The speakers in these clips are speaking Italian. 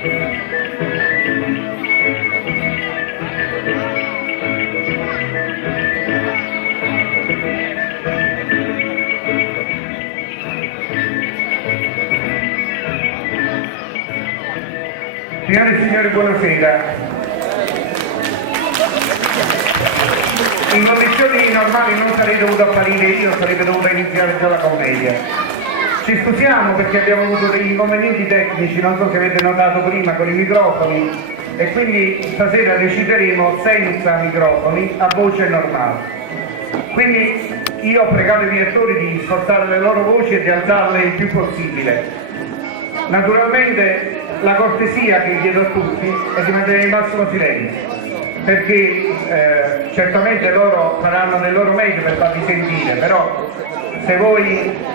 Signore e signori, buonasera. In condizioni normali non sarei dovuto apparire io, sarebbe dovuta iniziare già la commedia. Ci scusiamo perché abbiamo avuto degli inconvenienti tecnici, non so se avete notato prima, con i microfoni, e quindi stasera reciteremo senza microfoni, a voce normale. Quindi io ho pregato i miei attori di sforzare le loro voci e di alzarle il più possibile. Naturalmente la cortesia che chiedo a tutti è di mantenere il massimo silenzio, perché certamente loro faranno del loro meglio per farvi sentire, però se voi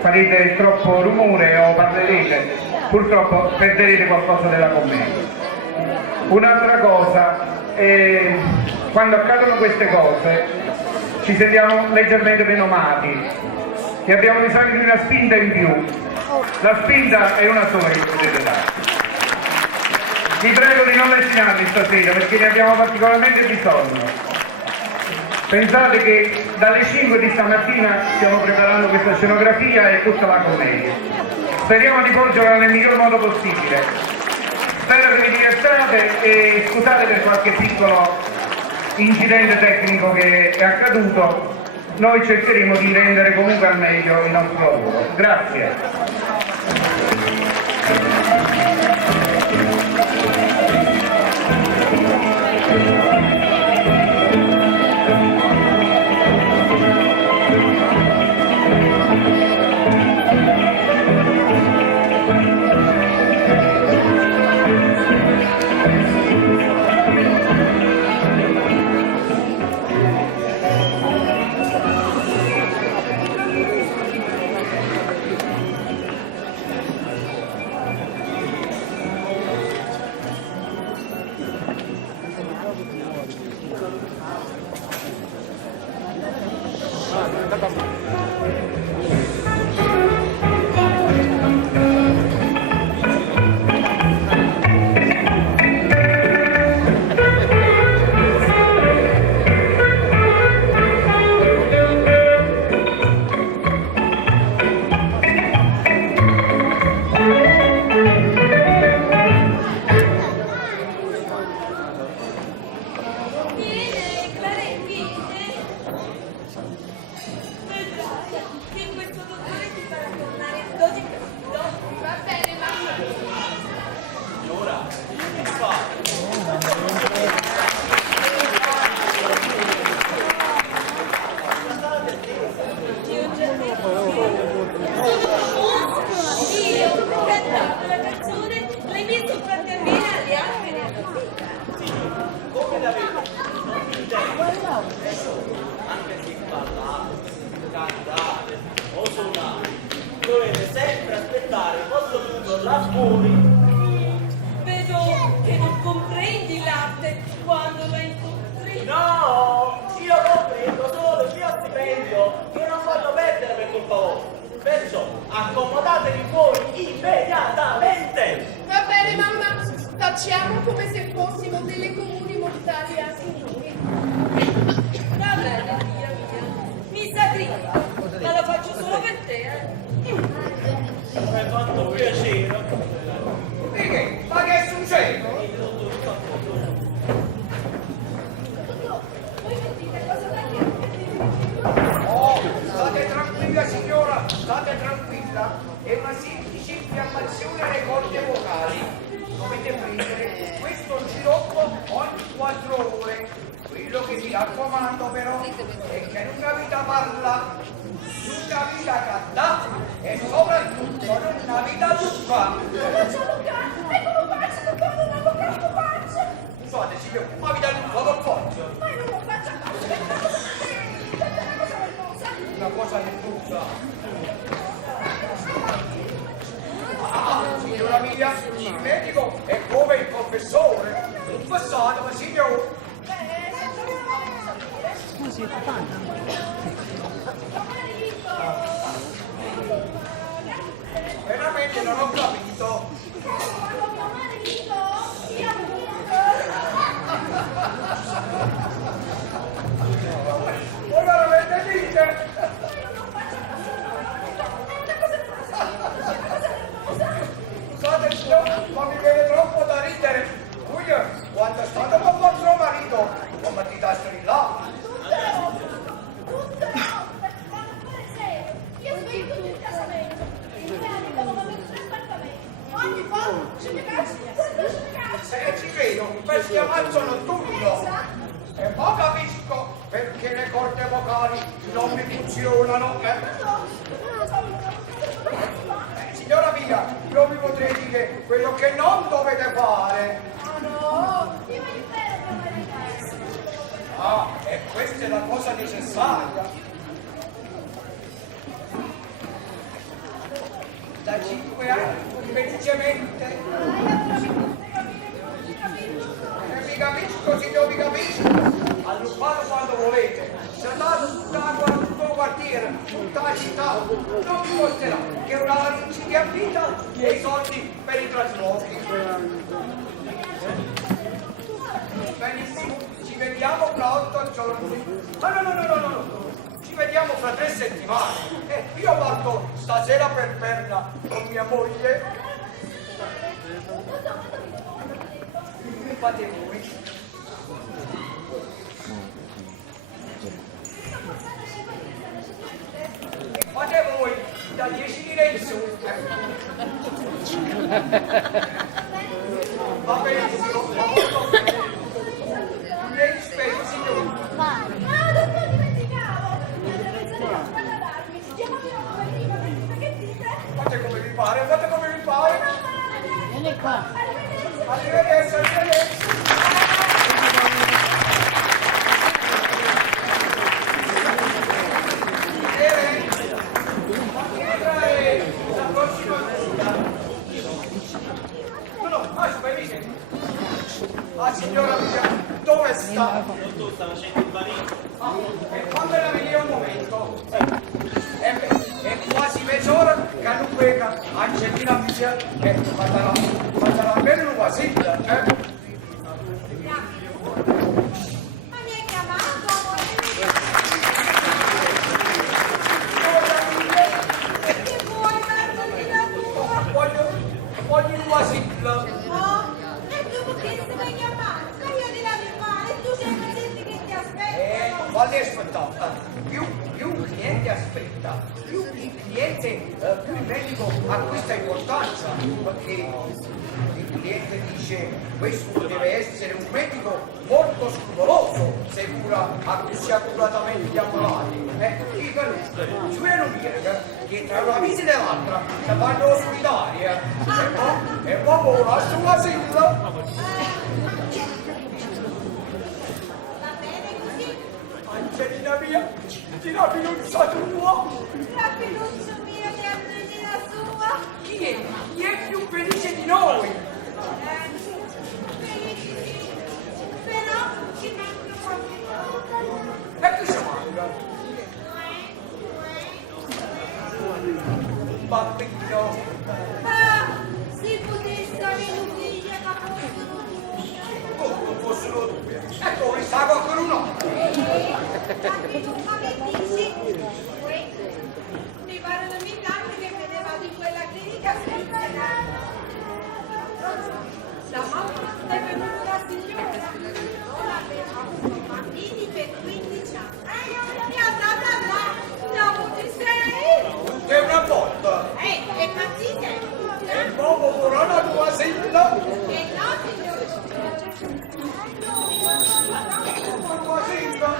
farete troppo rumore o parlerete, purtroppo perderete qualcosa della commedia. Un'altra cosa, quando accadono queste cose ci sentiamo leggermente menomati e abbiamo bisogno di una spinta in più. La spinta è una sola che potete dare. Vi prego di non lesinarvi stasera perché ne abbiamo particolarmente bisogno. Pensate che dalle 5 di stamattina stiamo preparando questa scenografia e tutta la commedia. Speriamo di porgerla nel miglior modo possibile. Spero che vi divertiate e scusate per qualche piccolo incidente tecnico che è accaduto. Noi cercheremo di rendere comunque al meglio il nostro lavoro. Grazie. Dovete sempre aspettare il vostro turno là fuori. Vedo che non comprendi l'arte quando la incontri. No, io comprendo solo il mio stipendio che non voglio perdere per colpa vostra. Perciò accomodatevi fuori immediatamente. Va bene, mamma, facciamo come se fossimo delle comuni mortali anche noi. Va bene, figlia mia. Mi sacrifico, ma lo faccio solo per te, Mi hai fatto piacere. Di che? Ma che è successo? Oh, state tranquilla signora, state tranquilla. È una semplice infiammazione alle corde vocali. Dovete prendere questo sciroppo ogni 4 ore. Quello che mi raccomando però è che non capita parla, non capita canta e soprattutto non capita tuffa. Eccolo faccio, toccare un avvocato faccio. Scusate, si preoccupa vi dà tuffa per forza. Ma non lo faccio Una cosa diffusa. Ah, signora mia, il medico è come il professore. Non passato, ma signor. Scusi, papà. Veramente non ho capito. po', combattiti i tastoni là. Tutte le volte, quando pare serio, io sveglio tutto il casamento, il medico non aveva tre appartamenti, ogni volta ci mi cazzo, quando ci mi cazzo. Ci vedo, questi ammazzo notturno. E poi capisco perché le corde vocali non mi funzionano. Signora mia, io vi potrei dire quello che non dovete fare. Ah no, io mi impero per me ragazzi. Ah, e questa è la cosa necessaria. Da 5 anni, felicemente. E mi capisco, signor, mi capisco. All'uffare quando volete. Se andate tutto il quartiere, tutta la città, non vi costerà che una laringe a vita e i soldi per i traslochi. Benissimo, ci vediamo fra 8 giorni. No. Ci vediamo fra 3 settimane. Io parto stasera per Berna con mia moglie. Fate voi. Fate voi da 10 lire in su. Va benissimo, va molto bene. Lei rispetto, signore. Ah, non dimenticavo! Mi avete pensato a darmi. Chiamami la copertina, che dite? Fate come vi pare, fate come vi pare. Vieni qua. Arrivederci, arrivederci. La prossima volta. No, aspetta. Ah, signora mia, dove sta? Tu stavo facendo il barino. Ah, e fammela venire un momento. È quasi mezz'ora che non pega Angelina mia, fatta almeno una vasetta, Ma mi hai chiamato, amore mio? Che vuoi, Martellina tua? voglio una vasetta. Oh, e tu perché se mi chiamare? Ma io ti lavi il male, tu c'hai pazienti che ti aspettano. Voglio aspettare. Più il cliente aspetta, più il cliente, più il medico acquista importanza, perché il cliente dice questo deve essere un medico molto scrupoloso se cura accuratamente gli ammalati. Chi conosce? Su non dire che tra una visita e l'altra si fanno solitaria e poi la sua sigla. Va bene così? Angelina mia, ti la fiducia tua. La fiducia mia che Angelina sua? Chi è più felice di noi? Felici sì, però ci manca qualcosa. E chi ci manca? Un bambino. Ah, si potesse avere un figlio ma fossero due. Non fossero due. E come sta qualcuno? Anche tu, ma che dici? Mi pare da mil'anni che vedeva di quella clinica svizzera. Da mamma è venuta la signora. Non aveva avuto bambini per 15 anni. Mi ha data là, ne ho avuti 6. È una botta. È pazzita. E dopo vorrà la tua sigla. E no, signore. La tua sigla.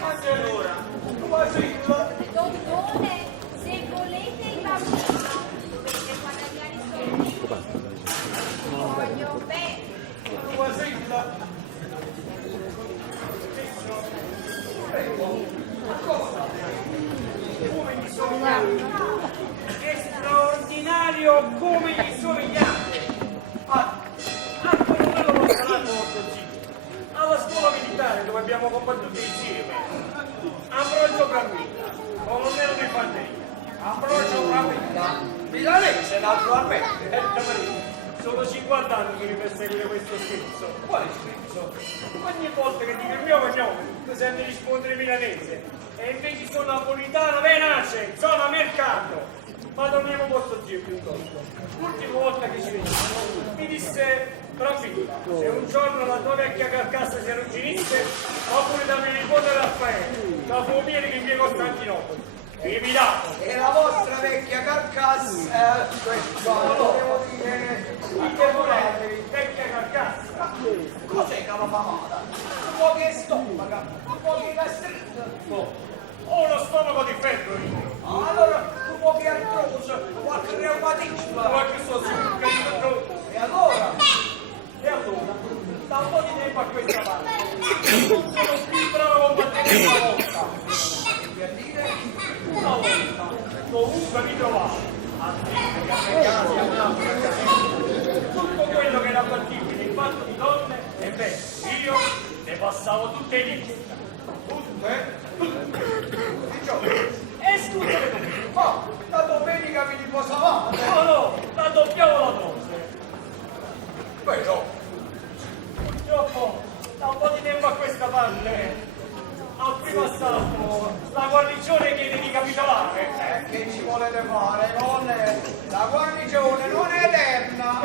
Allora, tua sigla. Dottore, se volete i bambini, dovete guadagnare i soldi. Voglio bene. Tua sigla. Prego. Cosa? Come mi somigliate? È straordinario come mi somigliate. Ah, quello non sarà morto, sì. Alla scuola militare dove abbiamo combattuto insieme. Ambrogio Gravilla, colonnello di fanteria. Ambrogio Gravilla, milanese naturalmente. Sono 50 anni che mi perseguire questo scherzo. Quale scherzo? Ogni volta che dico il mio cognome, tu senti rispondere milanese. E invece sono napolitano, venace, zona mercato. Ma torniamo un posto giro piuttosto. L'ultima volta che ci vediamo, Se un giorno la tua vecchia carcassa si arrugginisse, oppure da mio nipote Raffaele, da fumieri che in via Costantinopoli. Vivi dato! E la vostra vecchia carcassa, volevo dire, Dite pure, vecchia carcassa. cos'è che la famata? Un po' che stomaca, un po' che gastrite. Ho uno stomaco di ferro io. Allora, un po' che artrosi, qualche reumatismo. Qualche so su, E allora? e allora, da un po' di tempo a questa parte, non sono più bravo a combattere una volta. Per dire, Una volta, comunque mi trovavo a scrivere, a pregare, a Napoli, tutto quello che era fattibile in fatto di donne, e beh, io ne passavo tutte in lista. tutte? E scusate, Ma la domenica vi riposavate? no, la doppiavo la dose. Però, Purtroppo, da un po' di tempo a questa parte, al primo assalto, la guarnigione chiede di capitolare. che ci volete fare? Non è... La guarnigione non è eterna.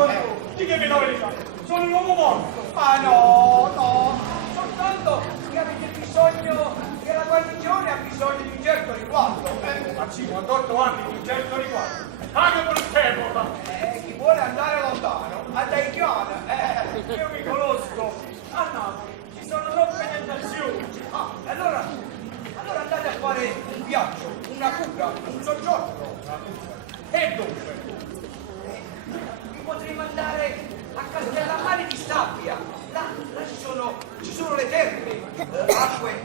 Ditemi la verità, sono un uomo morto. Ma no, soltanto che avete bisogno, che la guarnigione ha bisogno di un certo riguardo. A 58 anni di un certo riguardo, anche per il tempo, Chi vuole andare lontano, a Daichiana. io mi conosco, a Napoli ci sono troppe tentazioni. Allora andate a fare un viaggio, una cura, un soggiorno. E dunque, Vi potrei mandare a Castellammare di Stabia. Là ci sono le terme,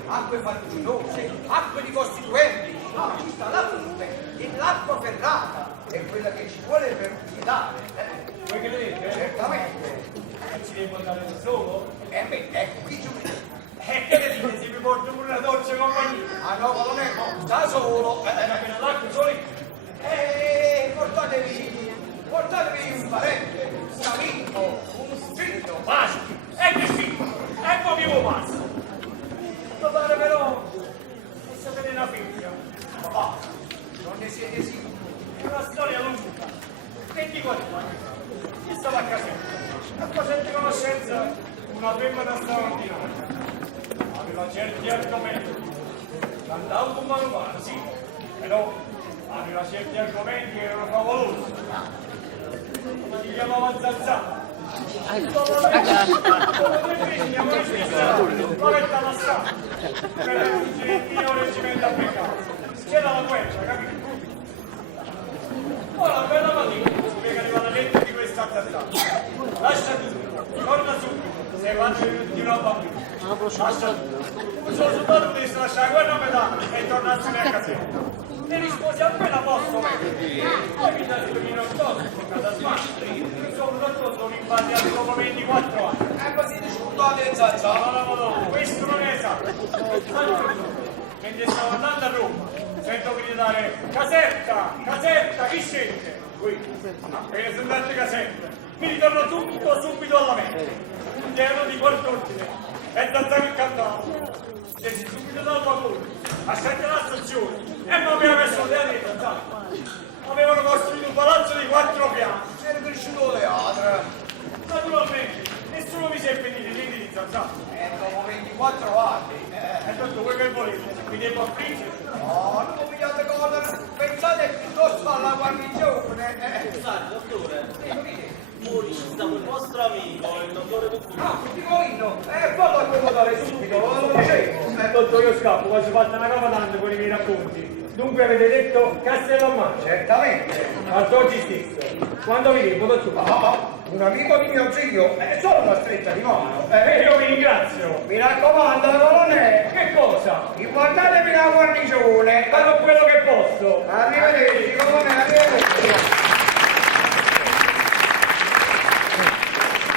acque farraginose, acque di costituenti. Ci sta la fonte e l'acqua ferrata. È quella che ci vuole per guidare. voi che vedete? Certamente. Ci devo andare da solo? Ecco, qui giù. E che ne dite, se mi porto pure una dolce compagnia? Ah no, ma non è da solo. Appena l'acqua soli, Portatevi un parente, un amico, un figlio. basta, e che figlio, e poi vivo passo. Mi pare però di sapere una figlia. Ma non ne siete sicuri? È una storia lunga, 24 anni. Io stavo a casa, a facente conoscenza, una femmina straordinaria. Aveva certi argomenti, cantava con mano umana, sì, però aveva certi argomenti che erano favolosi. Ma si chiamava Zazzà. Dopo 3 mesi abbiamo registrato la vetta alla strada per raggiungere il mio reggimento africano. C'era la guerra, capito? Ora, bella mattina, mi arriva la lettera di questa Zazzà. Lascia tutto, torna subito, sei padre di una bambina. Lascia tutto. Mi sono soldato di lasciare la guerra a metà e tornarsene a casa. E risposi appena posso, poi mi dai il mio addosso, casa smart. Sono invadiati dopo 24 anni. Così discutate Zazza. No, questo non è esatto. Mentre stavo andando a Roma, sento gridare Caserta, chi scende? Qui, appena sentite Caserta, mi ritorno tutto subito alla mente. Un piano di quart'ordine, e Zazza che cantava. Scesi subito dal vagone, aspetta la stazione, e mi aveva messo le anni Zazza. Avevano costruito un palazzo di 4 piani. C'era cresciuto le altre. Naturalmente, nessuno mi seppe dire niente di Zazza. Dopo 24 anni. E tutto quello che volete, mi devo affliggere. No, non vogliate cose. Pensate piuttosto alla guarnigione. Scusate, dottore, fuori ci sta quel vostro amico, il dottore Cuccuino. No, Piccolino, fallo accomodare subito, lo dicevo. Dottor, io scappo, quasi fatta una cava tanto con i miei racconti. Dunque avete detto Castellammare, Certamente. ad oggi stesso. Quando vi devo, dottor? Un amico di mio zio, solo una stretta di mano. Io vi ringrazio. Mi raccomando, non è. Che cosa? Ricordatevi la guarnigione. Farò quello che posso. Arrivederci, come arrivederci.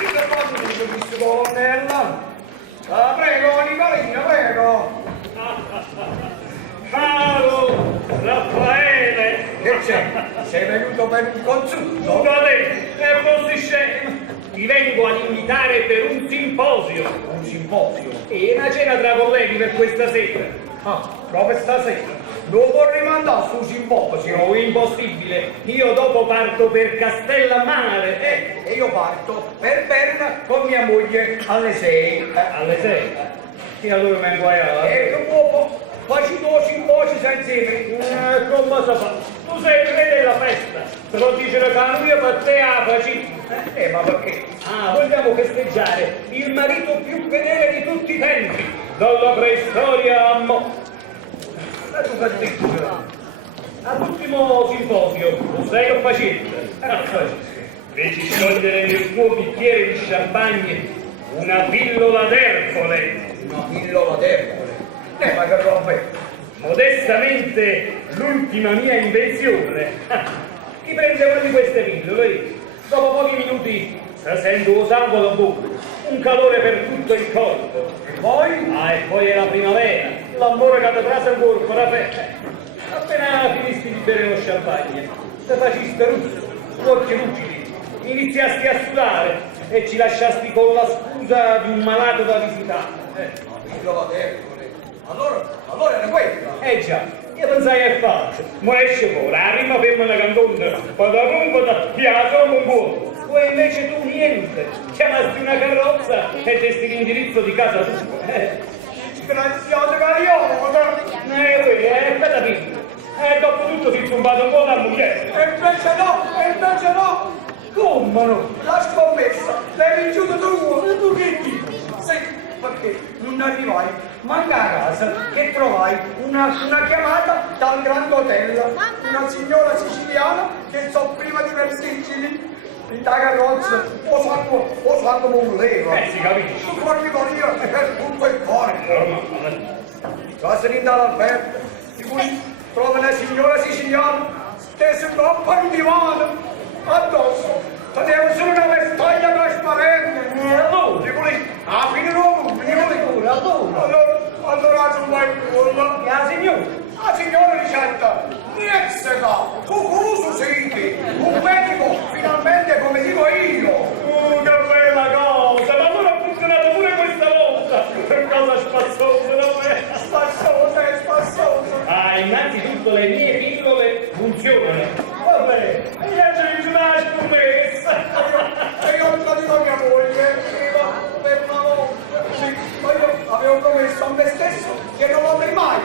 Io che cosa dice questo colonnella? Prego, Nicolino, prego. Caro Raffaele! Che c'è? Sei venuto per un consulto? Scusate, nervosi scemi! Ti vengo ad invitare per un simposio. Un simposio? E una cena tra colleghi per questa sera. Proprio stasera. Non può rimandare sul simposio. Impossibile, io dopo parto per Castellammare. E io parto per Berna con mia moglie alle 6. Alle 6? E allora mi inguaiamo. E dopo facitosi in voce senza Come si fa? Tu sei il re della festa. Te lo dice la lui per te a facile. ma perché? Ah, vogliamo festeggiare il marito più fedele di tutti i tempi, dalla preistoria a mo'. Ma tu che dici? All'ultimo simposio, tu sei o facente? Feci sciogliere nel tuo bicchiere di champagne una pillola d'ercole. Una pillola d'ercole. Ma che roba è? Modestamente l'ultima mia invenzione. Chi prende una di queste pillole? Dopo pochi minuti si sente lo sangue da bocca, un calore per tutto il corpo. E poi? Ah, e poi è la primavera, l'amore che ti trasa il corpo, la festa. Appena finisti di bere lo champagne, ti faciste russo, occhi lucidi, iniziasti a sudare e ci lasciasti con la scusa di un malato da visitare. Una pillola d'ercole. Allora era quella. Già, io pensai è facile, ma esce fuori, la prima femmina cantante, patapumpata, piazza un buono. E invece tu niente, chiamasti una carrozza e desti l'indirizzo di casa tua. Graziato Cariota. Capito? E dopo tutto si è zumbato un po' la moglie. E invece no. Come no? La scommessa, l'hai vinciuto tu. E tu che dici? Sì, perché non arrivai, manca a casa che trovai una chiamata dal Grand Hotel, una signora siciliana che soffriva di vertigini. In da carrozza, o sanno un leva. Si capisce. Su fuori con io e tutto il cuore. La serina all'albergo, di cui trova una signora siciliana, stessa in coppa in divano, addosso, teneva solo una vestaglia trasparente. E allora? Di cui, a fine l'uomo, allora tu vai con La signora? la signora ricetta, niezzeca, cucuso siete, un medico finalmente come dico io. Che bella cosa, ma allora ha funzionato pure questa volta. Che cosa spassosa, no? Spassosa. Ah, innanzitutto le mie pillole funzionano. Vabbè, e gli altri una scommessa. E io lo dico a mia moglie, per una volta. Sì, ma io avevo promesso a me stesso che non l'avrei mai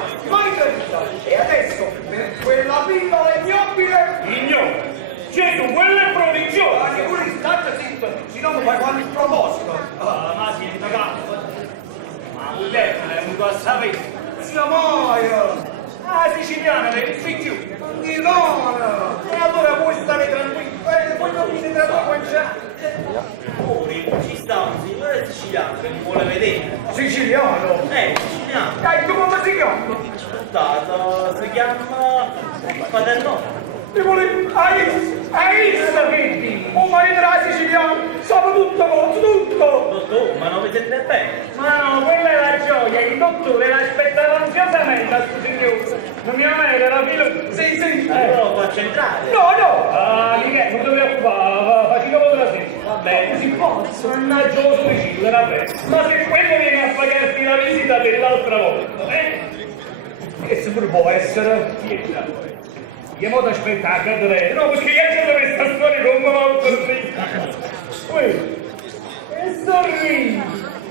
tradita. E adesso, per quella pillola ignobile, Ignoro. Gesù, quello è prodigioso. ma sicuri state zitto, se no mi fai qualche sproposito. Ma si è cazzo. Ma l'uletto è venuto a sapere. Zia Maia, Ah, siciliana, lei sei più. di nonna. E allora puoi stare tranquillo. Poi non mi sembra cominciare. Fuori ci sta un signore siciliano che mi vuole vedere. Siciliano. Siciliano. Dai, tu come si chiama? Dato, si chiama Paterno. Mi vuole... Hai visto, vedi? Un marito era siciliano, sapeva tutto. Dottore, ma non mi sente bene? Ma no, quella è la gioia, il dottore l'aspettava ansiosamente a sto signore. Non mi avere la filo. Sì. Però faccio entrare. No. Ah, Michele, non ti preoccupare, facci dopo della sera. Va bene, si può. Mannaggia lo suicidio, vabbè. Ma se quello viene a pagarti la visita dell'altra volta, Che sicuro può essere? Io mo ti aspetta a cadere. No, perché io c'ho questa storia con mamma per e sorridi.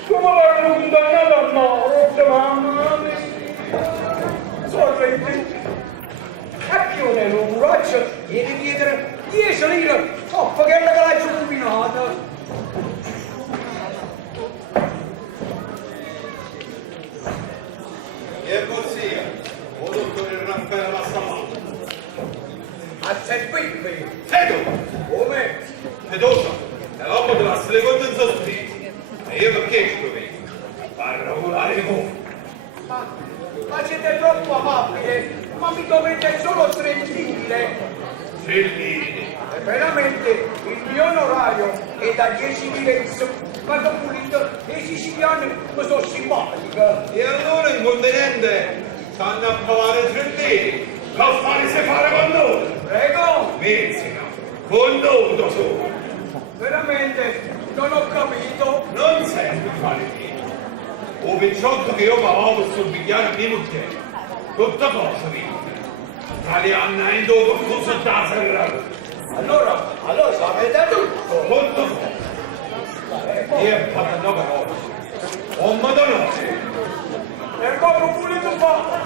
Come l'hanno condannato a morte, mamma mia. Sorrenti. A chiudere un braccio e richiedere 10 lire. Che è la che l'hai combinata. E così, o dottore Raffaele Lassamano. A sei qui. Sei tu! Come? Fiducia, è l'uomo della seconda in sospiro. E io perché ci provi? A regolare i conti. Ma siete troppo amabili, ma mi dovete solo 3 lire. Fellini. E veramente il mio onorario è da 10 lire in su. Ma che pulito, i siciliani mi sono simpatica. E allora inconveniente, stanno a parlare 3 lire. L'affare si fare con noi. Prego, Menzina, condono solo. veramente non ho capito. Non serve fare niente. O picciotto che io pagavo sul bigliare di mucchiere. Tutta cosa, vedi? Italiana in dopo cosa da serrare. Allora sapete tutto. Molto è fatta una parola. Oh madonna! E proprio pulito fa.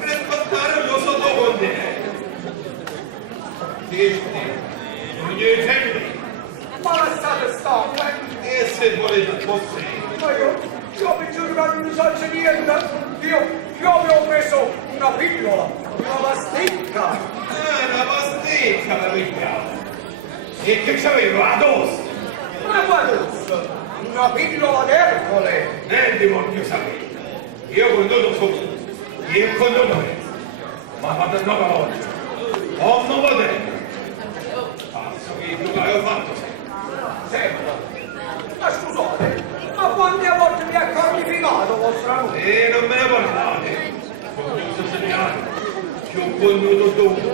Rispettare lo sotto con te. Sì, non gli senti? Ma lasciate stare, E se volete fosse? ma io vi giuro che non so niente. Io avevo preso una pillola, una pasticca. Una pasticca la picchiata. E che c'avevo addosso? Ma guarda, una pillola d'Ercole. Niente molto sapere. Io condono solo. Io condono me. Ma fate una parola. Oh, non va bene. Pazzo che tu l'hai fatto Senta, ma scusate, ma quante volte mi ha cornificato vostra moglie? e non me ne parlate. Sono giusto segnale. Ci ho condono tutto.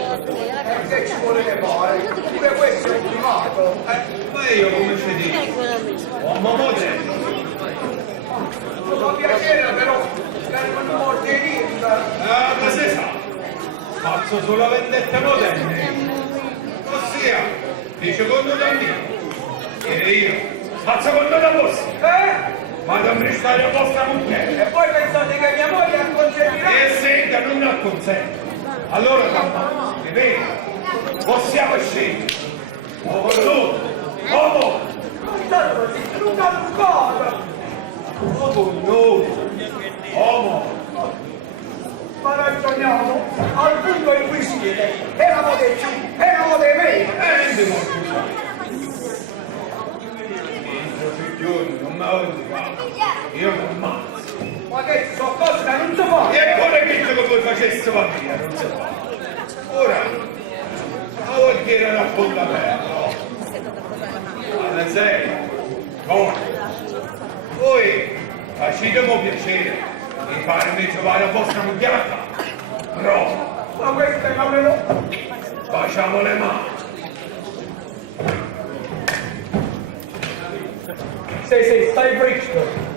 Che ci volete fare? Pure questo è un primato. Ma io come ci dico? Oh, ma moderno. Mi fa piacere però che non morte niente. Ah, ma si sa. Faccio solo vendette moderne. Ossia, dice conto da me. E io faccio conto da voi. Ma dovrei stare a vostra moglie. E poi pensate che mia moglie acconsentirà? E senta, non acconsente. Allora, mamma, è vero, possiamo scendere. Oh, no, oh, Tanto si trucca un cosa. oh, no, oh, Ma ragioniamo al punto in cui siete. Eravamo dei più, eravamo dei meno. andiamo a scusare. Entro 3 giorni, non mi avete fatto. Io non ammazzo. Ma che sono cose che non si fanno. E poi che voi faceste va via, non si fa. Ora, ma vuol dire raccontamento? Alla seria, no. Voi facetemi piacere di farmi trovare la vostra mucchiata. No, Ma questo è camero. facciamo le mani. Sì, stai fresco.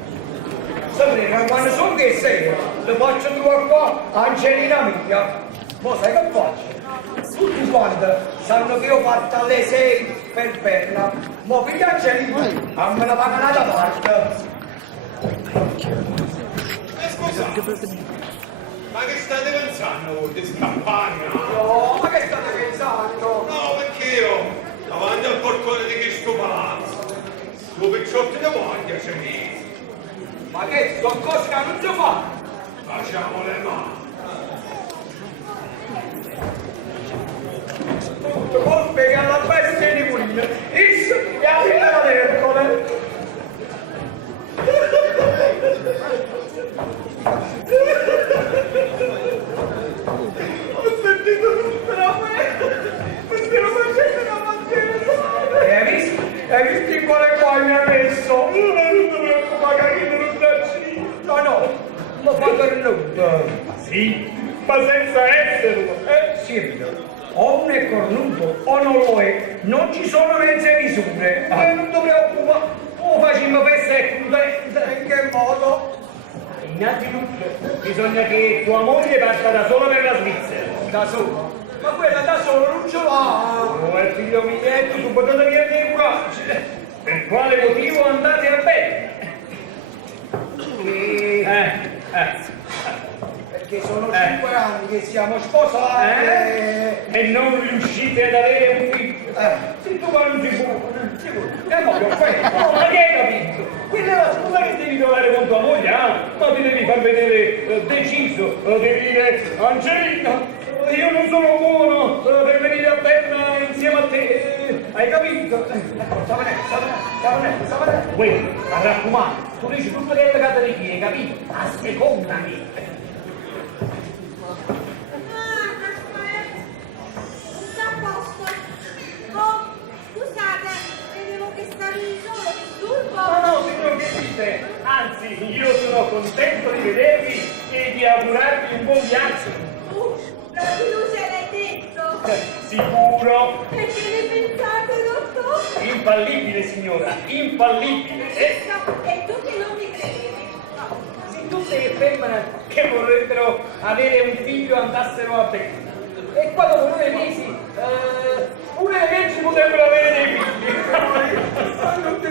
Sapremo quando sono che sei, lo faccio trovare qua, Angelina mia. Ma sai che faccio? Tutti quanti sanno che io parto alle 6 per Berna. Ma pigliacci lì, a me la pagano da parte. Scusate, ma che state pensando voi di scappare? No, ma che state pensando? No, perché io, davanti al portone di questo palazzo, due picciotti di guardia c'è lì. Ma che sono cose che non si fanno? Facciamo le mani. Tutto colpe che alla bestia di Mulino. Isso è a villa d'Ercole. Ho sentito tutta la me. Stiamo facendo una mangiata. Hai visto in quale poi mi ha messo? Non ti preoccupare, carino, non darci. No, ma fa per nudo. Sì, ma senza esserlo. Sì, o uno è cornuto o non lo è. Non ci sono mezze misure. Non ti preoccupare. O facciamo festa e contenta. In che modo? Innanzitutto bisogna che tua moglie parta da sola per la Svizzera. Da sola? Ma quella da sola non ce l'ha! Oh, è figlio mio, tu potete venire dei curaggi. Per quale motivo andate a bene? Perché sono 5 anni che siamo sposati e non riuscite ad avere un figlio. Se tu parli sicuro, e mo' che ho ma che hai capito? Quella è la scusa che devi trovare con tua moglie, ma ti devi far vedere deciso, devi dire Angelina, io non sono buono per venire a Berna insieme a te, hai capito? Savanello. Uè, ma raccomando, tu dici tutto che è legato alle figlie, capito? Assecondami. Tutto a posto. Oh, scusate, vedevo che stavi solo, disturbo. No, signor che dite? Anzi, io sono contento di vedervi e di augurarvi un buon viaggio. La fiducia l'hai detto. Sicuro? E che ne pensate, dottor? Infallibile, signora, infallibile. E tu che non mi credevi? No. Se tutte le femmine che vorrebbero avere un figlio andassero a bene. E qua dopo 9 mesi, pure le leggi potrebbero avere dei figli. Ma non ti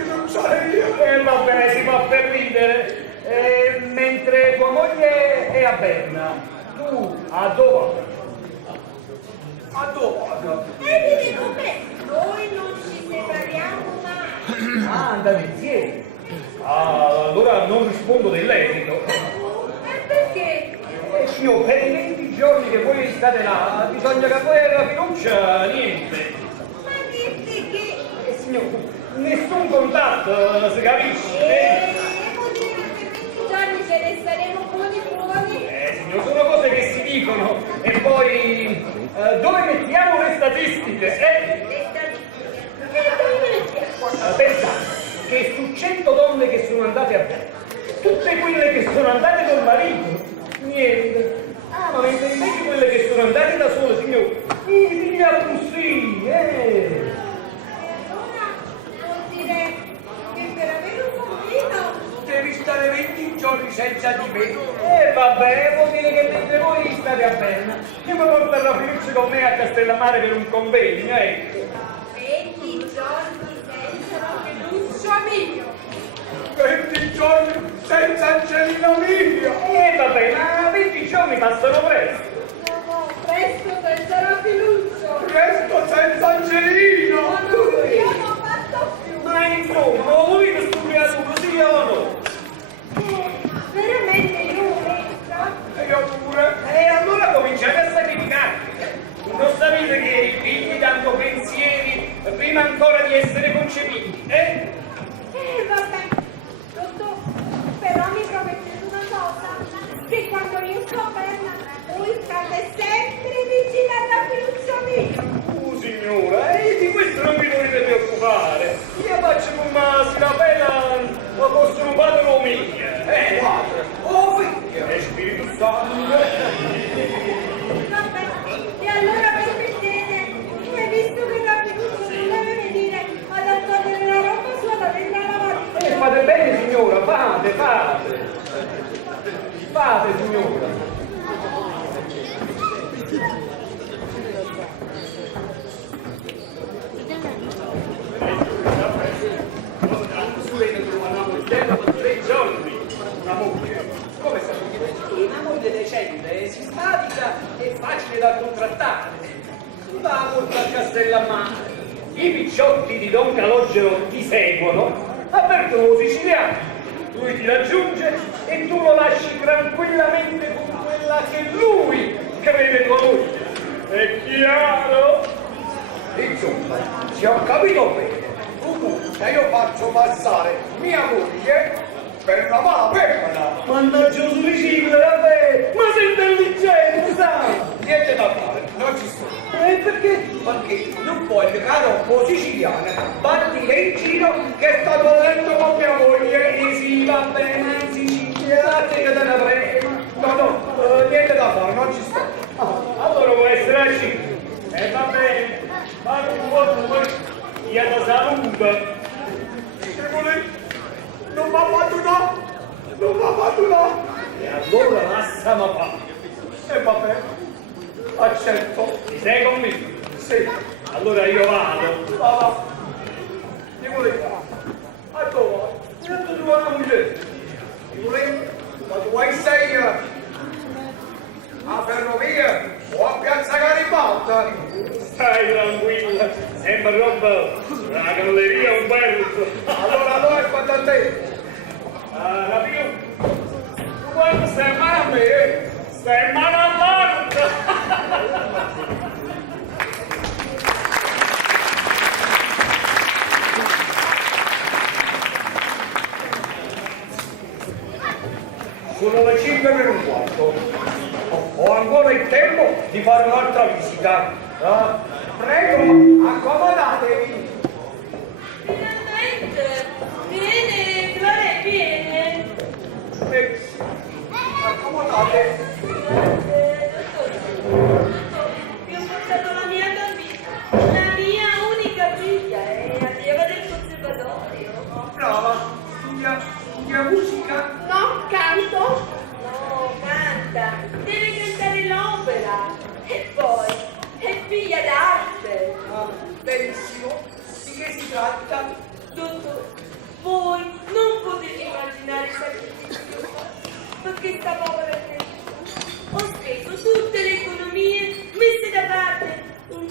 a Berna, tu a dove? A dove? E vieni con me, noi non ci separiamo mai. Ah, andate insieme. Ah, allora non rispondo dell'esito. E perché? Signor, per i 20 giorni che voi state là, bisogna che voi alla fiducia niente. Ma dirti che... Signor, nessun contatto, si capisce? vuol dire che per 20 giorni ce ne staremo buoni. Signor, sono cose che si dicono. E poi, dove mettiamo le statistiche? Le statistiche. E dove le mettiamo? Pensate che su 100 donne che sono andate a bere, tutte quelle che sono andate col marito, niente. Ah, ma mentre invece quelle che sono andate da sole, signore, via così, E allora vuol dire che per avere un bambino... devi stare 20 giorni senza di me. Vabbè, vuol dire che mentre voi state a Berna, io mi porto la Filuzzi con me a Castellammare per un convegno, ecco. 20 giorni senza la fiducia mio. 20 giorni senza Angelina mia! Vabbè, ma 20 giorni passano presto. No, presto senza la fiducia. Presto senza Angelina! Io non batto più. Ma insomma, voi che studiate così o no? Veramente io entra? E io pure! E allora cominciate a sacrificarvi. Non sapete che i figli danno pensieri prima ancora di essere concepiti, eh? Vabbè, dottor, però mi promettete una cosa, che quando io sto a Berna, voi state sempre vicini alla fiducia mia. Signora, di questo non vi dovete preoccupare. Io faccio come se la pena fosse un padre o mia. Padre, oh figlio! E Spirito Santo. Vabbè, e allora permettete, che visto che la fiducia non deve venire ad togliere la roba sua da dentro la lavatrice. Fate bene, signora, fate. Fate, signora. Una moglie? Come sapete? Una moglie decente si sfatica e facile da contrattare. Va molto a Castellammare. I picciotti di Don Calogero ti seguono, avvertono lo siciliano. Lui ti raggiunge e tu lo lasci tranquillamente con quella che lui crede tua moglie. È chiaro? Insomma, se ho capito bene, comunque io faccio passare mia moglie per una malapena. Mannaggia lo suicidio, vabbè! Ma sei intelligente, sai? Niente da fare, non ci sto. Perché? Perché non puoi giocare un po' siciliana, partire in giro che sto volendo con mia moglie. Sì, va bene, in Sicilia, che te ne prego. No, niente da fare, non ci sto. Allora può essere così. E va bene, ma non vuoi, io ti saluto. Che volete? Non mi ha fatto no! Non mi ha fatto no! E allora lasciamo fare. E vabbè, accetto. Ti sei convinto? Sì, Allora io vado. va. Che volete fare? A dove? Io ti trovo una moglie. Che volete? Ma tu vuoi sei a ferrovia o a Piazza Garibaldi? Stai tranquilla, sembra roba la galleria Umberto. Allora è fatto a te. La più. Tu quando stai in mano a me, stai in mano a Marta. Sono le 5 per un quarto. Ho ancora il tempo di fare un'altra visita. Prego, accomodatevi. Finalmente! Viene, Flore, viene! Accomodate. Vi ho portato la mia bambina, la mia unica figlia, è allieva del conservatorio. Brava, studia musica. No, canto? No, canta, deve cantare l'opera. E poi, è figlia d'arte. Ah, benissimo. Di che si tratta? Dottor, voi non potete immaginare il sacrificio, perché sta povera tutte le economie messe da parte in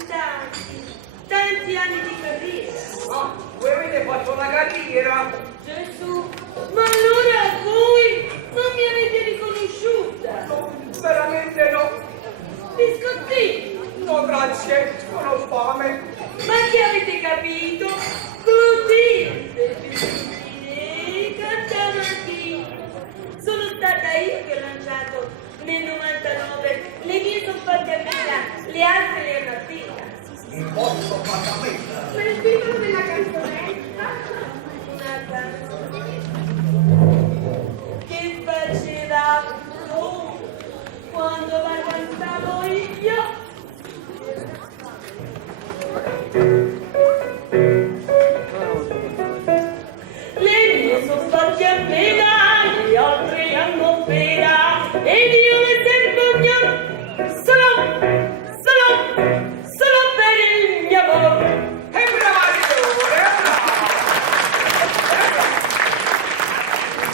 tanti anni di carriera. Ah, voi avete fatto una carriera? Gesù, ma allora voi non mi avete riconosciuta? No, veramente no. Biscottini, No, grazie, non ho fame. ma che avete capito? Clotilde, biscottini, cantamatino. Sono stata io che ho lanciato nel 99 le mie sono fatte a metà, le altre le hanno appena. Non posso fare a me. Ma il titolo della canzonetta? Una canzone che faceva tu quando la cantavo io. Le mie sono fatte a pena, gli altri hanno pena, ed io le servo ognuno solo per il mio amore. E bravadore,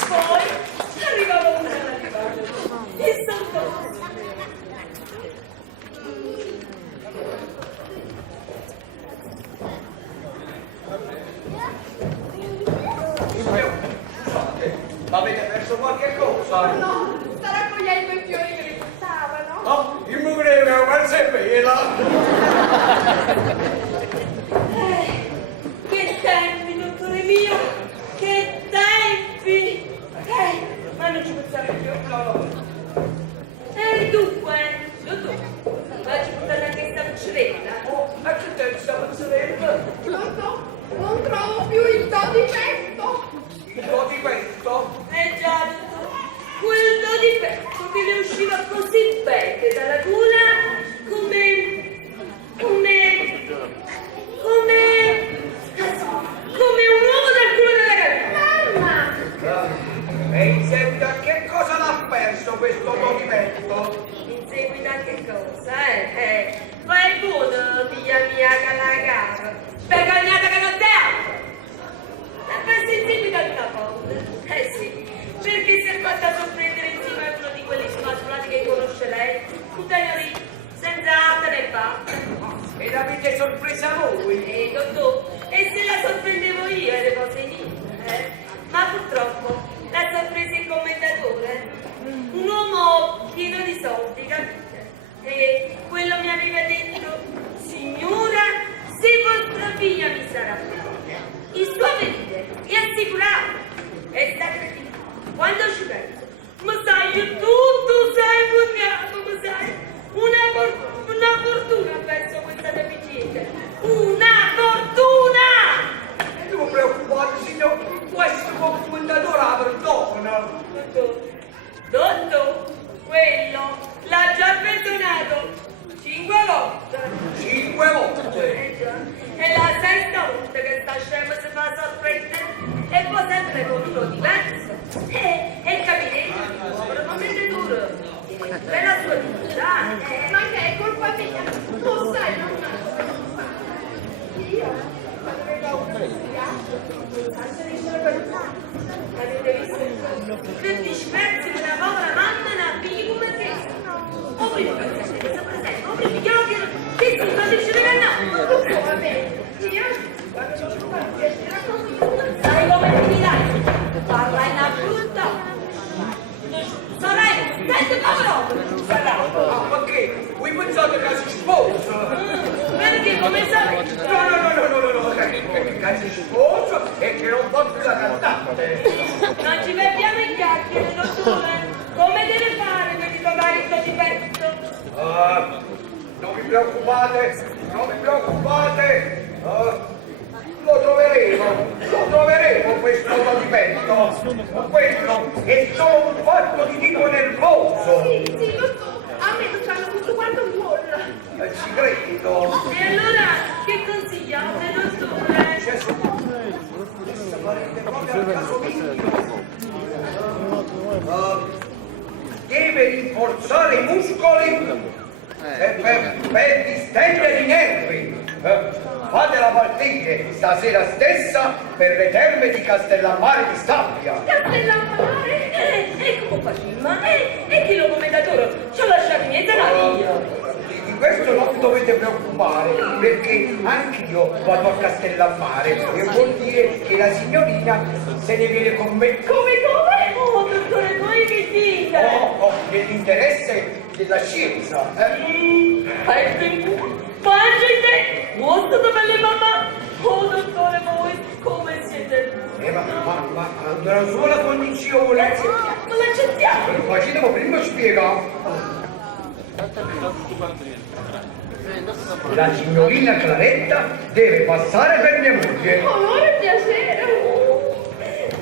Poi arrivava una e saltò. Scusate, ma avete perso qualche cosa? No, sta raccogliendo i fiori che li portavano. No, io mi credo, ma se vela. Che tempi, dottore mio, che tempi! Ma non ci possiamo più. E dunque, dottore, oggi portate anche questa mozzarella? Oh, ma che te stava mozzarella? Non so, non trovo più il do di petto. Il tuo di questo? Già, dottore, quel do di petto che le usciva così bene dalla gola come un uovo dal culo della gallina. Mamma! E in seguito a che cosa l'ha perso questo movimento? In seguito a che cosa, Fai buono, figlia mia, che la gara. Vergognata che non te altro. E pensi in seguito a una volta. Sì, perché si è fatta sorprendere insieme a uno di quelli smasulati che conosce lei. Un lì, senza arte né fatta. E l'avete sorpresa voi? Dottore, e se la sorprendevo io le cose mie? Ma purtroppo la sorpresa il commendatore, un uomo pieno di soldi, capite? E quello mi aveva detto, signora, se vostra figlia mi sarà bene, il suo venire è assicurato. E sta credendo, quando ci penso, ma sai, io tutto sei buonato, ma sai, una fortuna penso questa mia piccina, una fortuna! Non preoccupate, signor, questo commendatore la perdona. Dottor, quello l'ha già perdonato 5 volte. 5 volte. Già. È la sesta volta che sta scemo si fa sorprendere e poi sempre con uno diverso. E capirete il povero commendatore per la sua dignità. Ma che è colpa mia? Tu sai, non io quando vedo un'università avete visto per disprezzo di una povera mamma una figlia come te. O prima che si presente, o prima che si capisce di no. Va bene, io quando ci sono sai come finirai? Parla in assoluto. Sarai sette povero. Sarà. Ah, ma che? Voi pensate che si sposa? Perché come sai? No, che si sposa e che non fa più la cantante. Non ci perdiamo in chiacchiere, dottore. Come deve fare per ritrovare il suo difetto? Ah, non vi preoccupate, lo troveremo questo movimento. Quello è solo un fatto di tipo nervoso. Sì, dottore. A me lo fanno tutto quanto vuole. Ci credo. E allora che consigliate, dottore? Farete proprio al caso mio. Deve rinforzare i muscoli per distendere i nervi. Fatela partire stasera stessa per le terme di Castellammare di Stabia. Castellammare? E come facciamo? E chi lo commendatore? Ci ho lasciato i miei mezzo no io. Di questo non vi dovete preoccupare, perché anch'io vado a Castellammare e vuol dire che la signorina se ne viene con me. Come? Oh, dottore, voi che dite? Nell'interesse della scienza. Hai tempo? Mangiate! Molto belle mamma! Oh, dottore, voi come siete? Ma una sola condizione. Ma l'accettiamo! Ma ci devo prima spiegare. La signorina Claretta deve passare per mia moglie. Onore e piacere!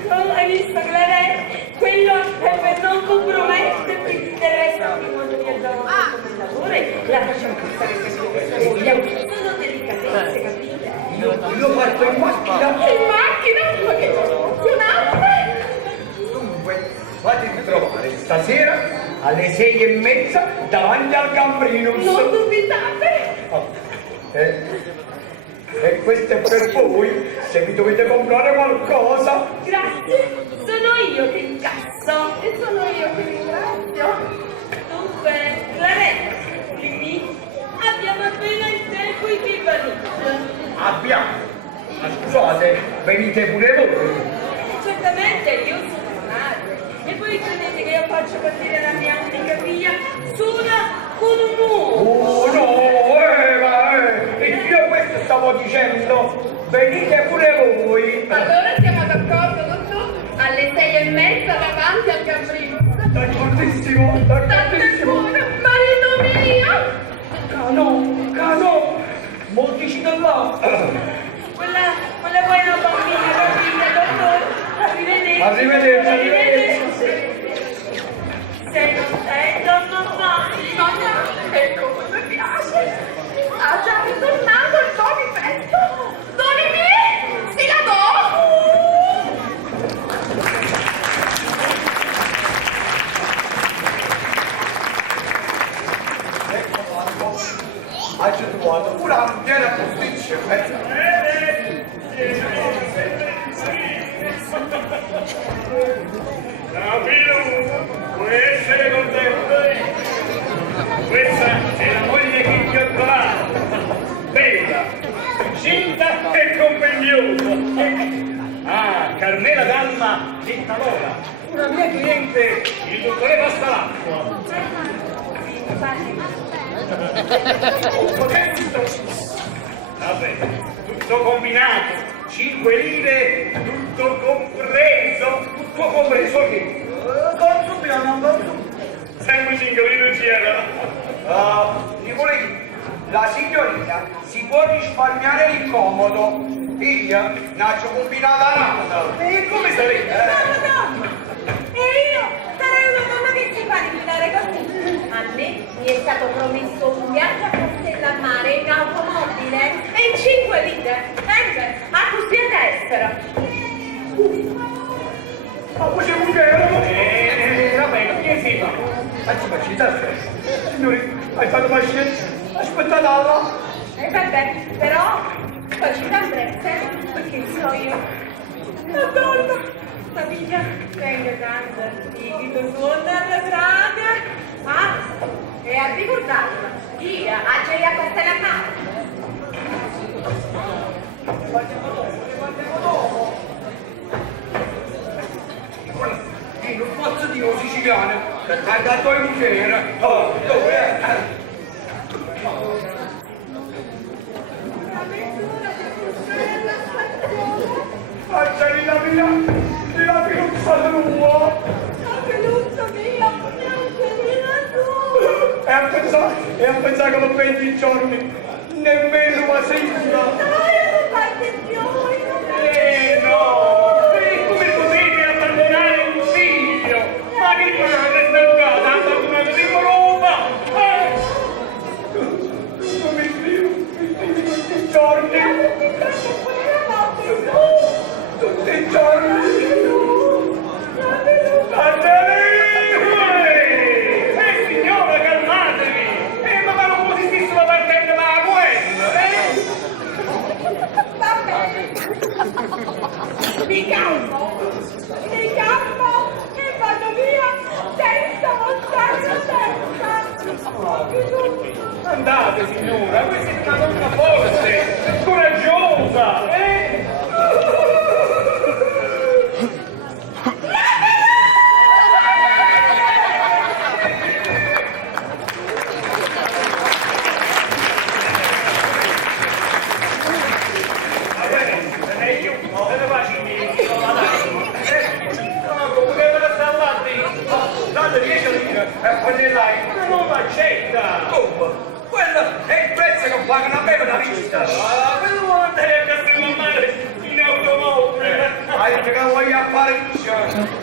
Oh, hai visto, Claretta? Quello è per non comprometterti. Del resto, ogni volta che andiamo a come lavoro, la facciamo passare per questa voglia. Sono delicatezze, capite? Io parto in macchina. In macchina? Ma che emozionante! Dunque, fatevi trovare stasera alle 6:30 davanti al Gambrinus. Non dubitate! E questo è per voi, se vi dovete comprare qualcosa. Grazie, sono io che incasso e sono io che ringrazio. Dunque, Claretta, Lì, abbiamo appena il tempo in che valigia. Abbiamo. Ma scusate, venite pure voi. Certamente, io sono una madre. E voi credete che io faccio partire la mia unica figlia sola con un uomo? Oh no, io questo stavo dicendo, venite pure voi. Allora siamo d'accordo, dottor? Alle 6:30 davanti al Gambrinus. D'accordissimo, d'accordissimo. Marito mio! Cano, moltici da là. Quella poi è una bambina, dottore. Arrivederci. Arrivederci. Sei contento, mamma? Ecco come piace! Ha già ritornato il Tony presto! Donimi! Si la do! Ha trovato una piena posizione. Puoi essere contento? Questa è la moglie che ti ho trovato. Bella, incinta e compagnosa. Ah, Carmela Dalma di Tavola, una mia cliente, il dottore Pastalacqua. Vabbè, tutto combinato, 5 lire, tutto compreso. Tutto compreso che? Non Sempre 5 lire c'era. la signorina si può risparmiare l'incomodo. Figlia, nasce combinata nata. E come sarei? E io sarei una donna che si fa liquidare così. A me mi è stato promesso un viaggio a Castellammare in automobile e 5 lire. A così è destra. Ma poi c'è un vero? Vabbè, che si fa? Signori, hai fatto una scelta? Aspettate là. E vabbè, però poi ci andrete, perché so io. Madonna, famiglia, venga tanto, seguito suona alla strada. Ah, e a ricordarla, io a Gioia Castellammare. Non posso dire un siciliano, che hai dato in cena. Oh, dove è? Angelina mia, la piruzza tua! La pelusa mia, Angelina tua! E a pensare che lo 20 giorni, nemmeno una sigla! Dai, non fate più, non No! E come potete abbandonare un figlio? Ma che fate stancata? Ha abbandonato di roba! Non mi scrivo, 20 giorni! Tutti i giorni! Signora, calmatevi! Ma non può si stava partendo la guerra, Va bene! Mi calmo e vado via senza mostrare la testa! Andate, signora, questa è una donna forte, coraggiosa, eh? Non accetta! Quello è il prezzo che pagano a me per la visita. Quello vuole andare a Castellammare in automobile! Hai che vuoi a fare il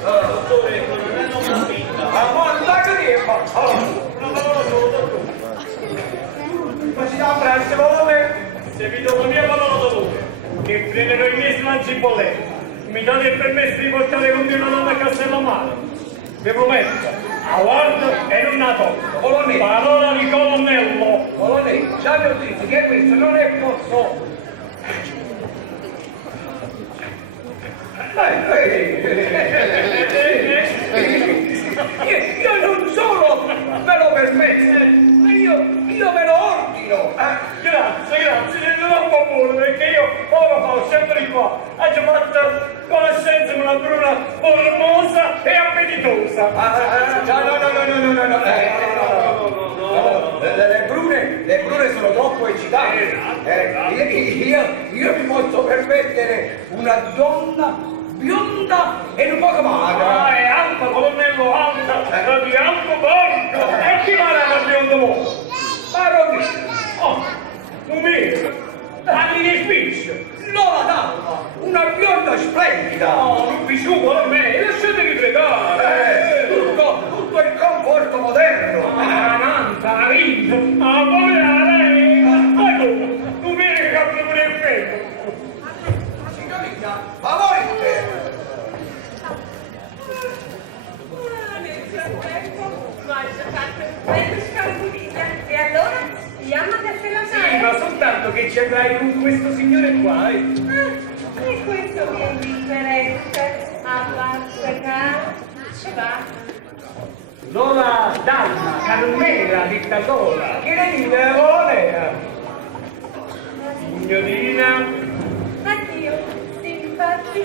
Dottore, non è una vita. ma andate lì, Una parola solo, dottore. ma si dà a prezzo, vuole? Se vi do la mia parola d'onore, che prenderò i miei slanci in bolletta, mi date il permesso di portare con me una donna a Castellammare. Vi prometto, a guardo e non a tocco. Colonnello. Parola di colonnello. Colonnello, già vi ho detto che questo non è posto. Io non solo me lo permetto, ma io me lo ordino. Grazie, non ho paura perché io ora fa sempre qua. Ho già fatto conoscenza con una bruna formosa e appetitosa. No. Le brune sono troppo eccitanti. Io mi posso permettere una donna bionda e un poco magra. Ah, è alta, colonnello, alta, di alto porco. E chi va a biondo mo? Marronino. Oh, un mese. Anni di spiccio. Lola Dalma, una bionda splendida. No, non vi sugo a me, lasciatevi pregare. Tutto il conforto moderno. Ah, Nanta, vinto, a volare. Allora, tu vieni che capri pure il freddo. Signorina, favorite. Nel frattempo, ma hai già fatto un bello scarpulino. E allora, andiamo a Castellammare? Sì, ma soltanto che ci avrai con questo signore qua, E questo mi è indifferente. A parte ci va. Lola Dalma, Carmela, detta Lola, che ne dite, voleva? Signorina, Addio, simpatico.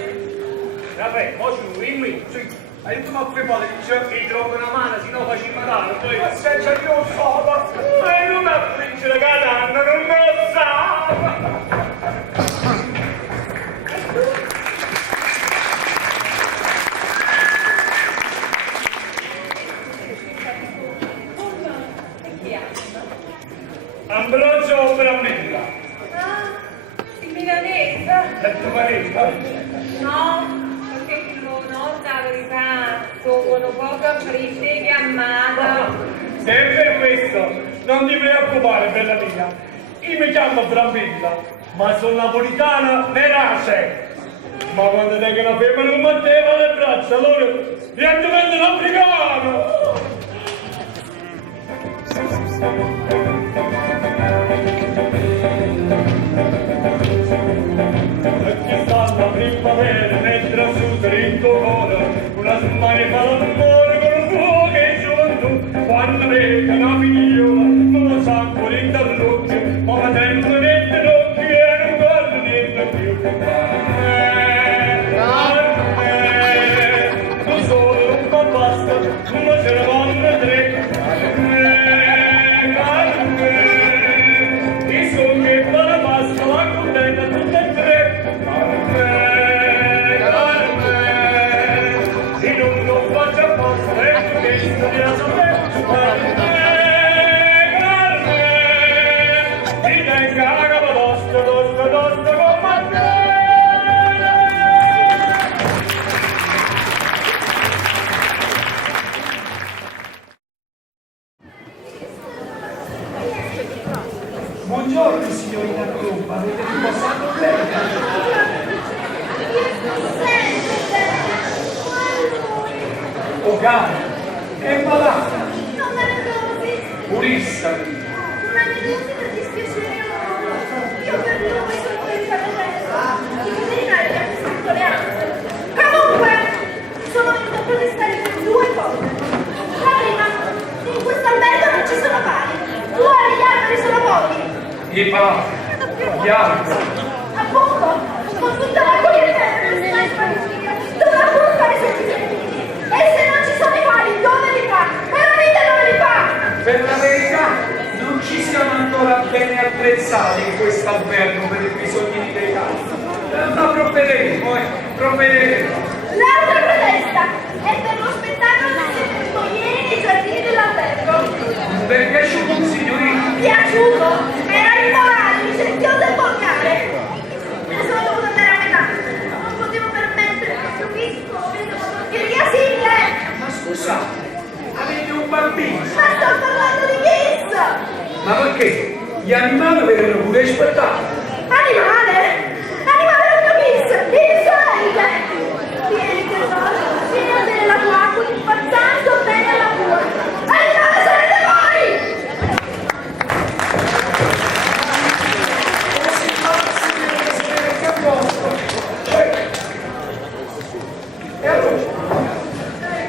vabbè, mo ci dimmi, sì, hai tu ma prepara che trovo una mano, se no facciamo male, poi... Ma se c'è io solo, ma non affliggere che la danna, non lo sa! Ambrogio Brambilla, Il milanese? è tuo marito? No, perché nonna la verità sono poco fredde e ammata. Se è per questo, non ti preoccupare, bella mia. Io mi chiamo Brambilla, ma sono napolitana verace. Ma quando te che una femmina non batteva le braccia, allora direttamente l'americano! E chi sta la primavera mentre asciuga il tuo cuore, una smane fa l'amore con un fuoco e gioventù, quando vede una figliola, non lo sa ancora interrocchio, ma va sempre dentro l'occhio e non guarda niente più. Tu solo non fa basta, ma ce ne vanno tre. I soldi che fa la pasta, la contenta tutte e tre. E non faccio apposta, ecco che storia sapere. Ti tenga la capa tosta con me. Buongiorno signorina Colomba, avete ripassato bene? Oh cara, che malata! Urissa! Una negozi per dispiacere loro. Io per lui sono questa testa. I veterinari mi hanno scritto le ansie. Comunque, sono venuta a protestare per due cose. La prima, in questo albergo non ci sono altro. Appunto, con tutta la clientela che sta in Spagna, dovrà pure fare i servizi. E se non ci sono i pali, dove li fa? Veramente dove li fa? Per la verità, non ci siamo ancora bene attrezzati in questo albergo per i bisogni dei casi. Ma provvederemo, provvederemo. L'altra protesta è per lo spettacolo che si è tenuto ieri nei giardini dell'albergo. Vi è piaciuto, signorina? Piaciuto? Era immorale, licenzioso e volgare. Me ne sono dovuta andare a metà. Non potevo permettere questo visto, vedo porcheria simile. Ma scusate, avete un bambino? Ma sto parlando di Kiss! Ma perché? Gli animali vedranno pure i spettacoli. Animale! Animale non capisco! Insolente! Vieni tesoro, vieni a vedere la tua acqua impazzando bene alla tua! Animale sarete voi! E allora?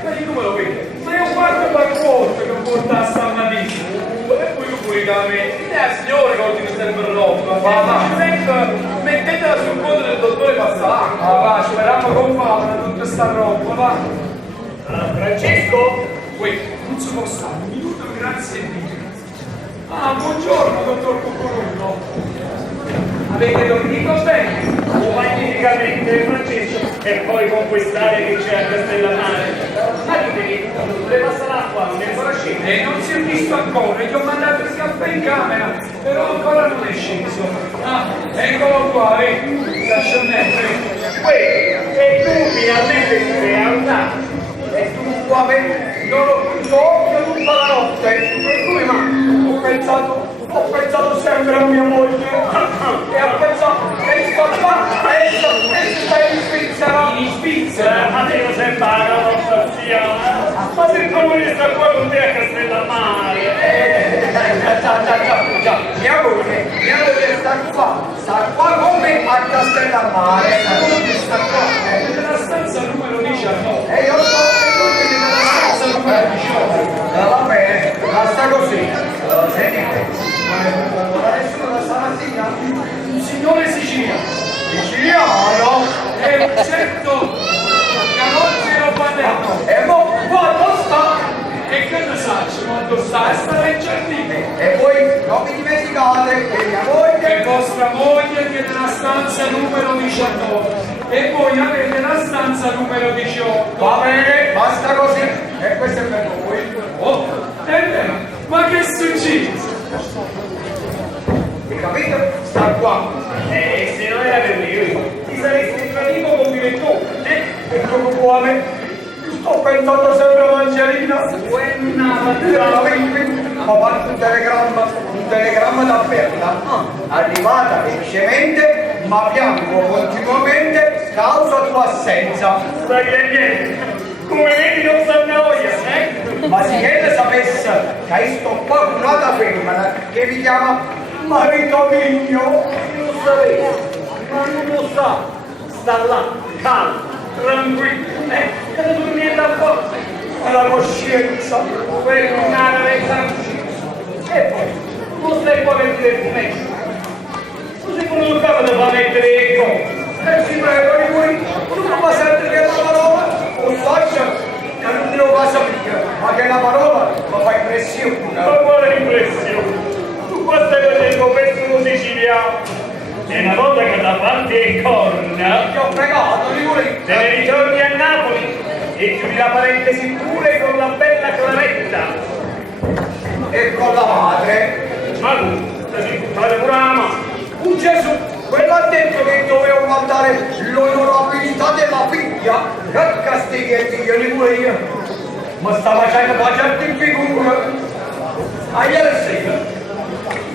Quelli come lo vedi? Ma è un quarto barcotto che non porta stamattina. E poi io pubblicamente. Signore, che oggi mi serve roba. Mettetela sul conto del dottore Passalacqua. Va, speriamo con fame tutta sta roba, va. Francesco? Poi, non si può stare. Un minuto, grazie mille. Ah, buongiorno, dottor Cucurullo. Avete dormito bene? Magnificamente, Francesco. E poi con quest'aria che c'è a Castellammare. Ma ditemi, dove passa l'acqua? Non è ancora sceso? E non si è visto ancora, gli ho mandato il caffè in camera, però ancora non è sceso. Ah, eccolo qua, sta scendendo. E tu finalmente ti sei alzato. E tu qua non lo occhio tutta la notte. E come mai? Ho pensato sempre a mia moglie. E ho pensato, e sto qua, e stai in Svizzera. In Svizzera? Ma io sempre la nostra zia. Ma se il comunista qua con te a Castellammare. Già, mia moglie sta qua con me a Castellammare. Sta qua, Nella stanza numero 19. E io sto nella stanza numero 18. Va bene, basta così. Sentite, nessuno da stamattina? Un signore siciliano. Siciliano? E un certo Canozziero Paterno. E mo quando sta? E che ne sacci quando sta? Sta in giardino. E voi non vi dimenticate che mia moglie E vostra moglie che è nella stanza numero 19. E voi avete la stanza numero 18. va bene, basta così. E questo è per voi. Oh, è vero. Ma che succede? Hai capito? Sta qua. E se non era per me, ti saresti tradito con il direttore. E come vuole? Sto pensando sempre a Angelina. Ma guarda un telegramma da Berta, arrivata felicemente, ma piango continuamente causa tua assenza. Sai che niente, come vedi non si annoia, Ma se ella sapesse che hai sto qua curata femmina che mi chiama marito mio, lo sapete, ma non lo sa, sta là, calmo, tranquillo, che non dormi niente a forza, la coscienza. per una resa. E poi, non stai qua per dire il fumetto. Tu sei quello che fa da mettere le cose. E si prego di voi, non va sempre che la parola, o faccia, che non lo va a sapere, ma che la parola mi fa impressione. Ma quale impressione? Tu qua stai facendo questo siciliano. E una volta che da parte le corna, Ti ho pregato di voi. te ne ritorni a Napoli e chiudi la parentesi pure con la bella Claretta. E con la madre. Ma tu, stai buttare pure la mano. Un Gesù, quello ha detto che dovevo guardare l'onorabilità della figlia. Che castighetti io di pure io. Ma sta facendo facendo in figura. A ieri sera,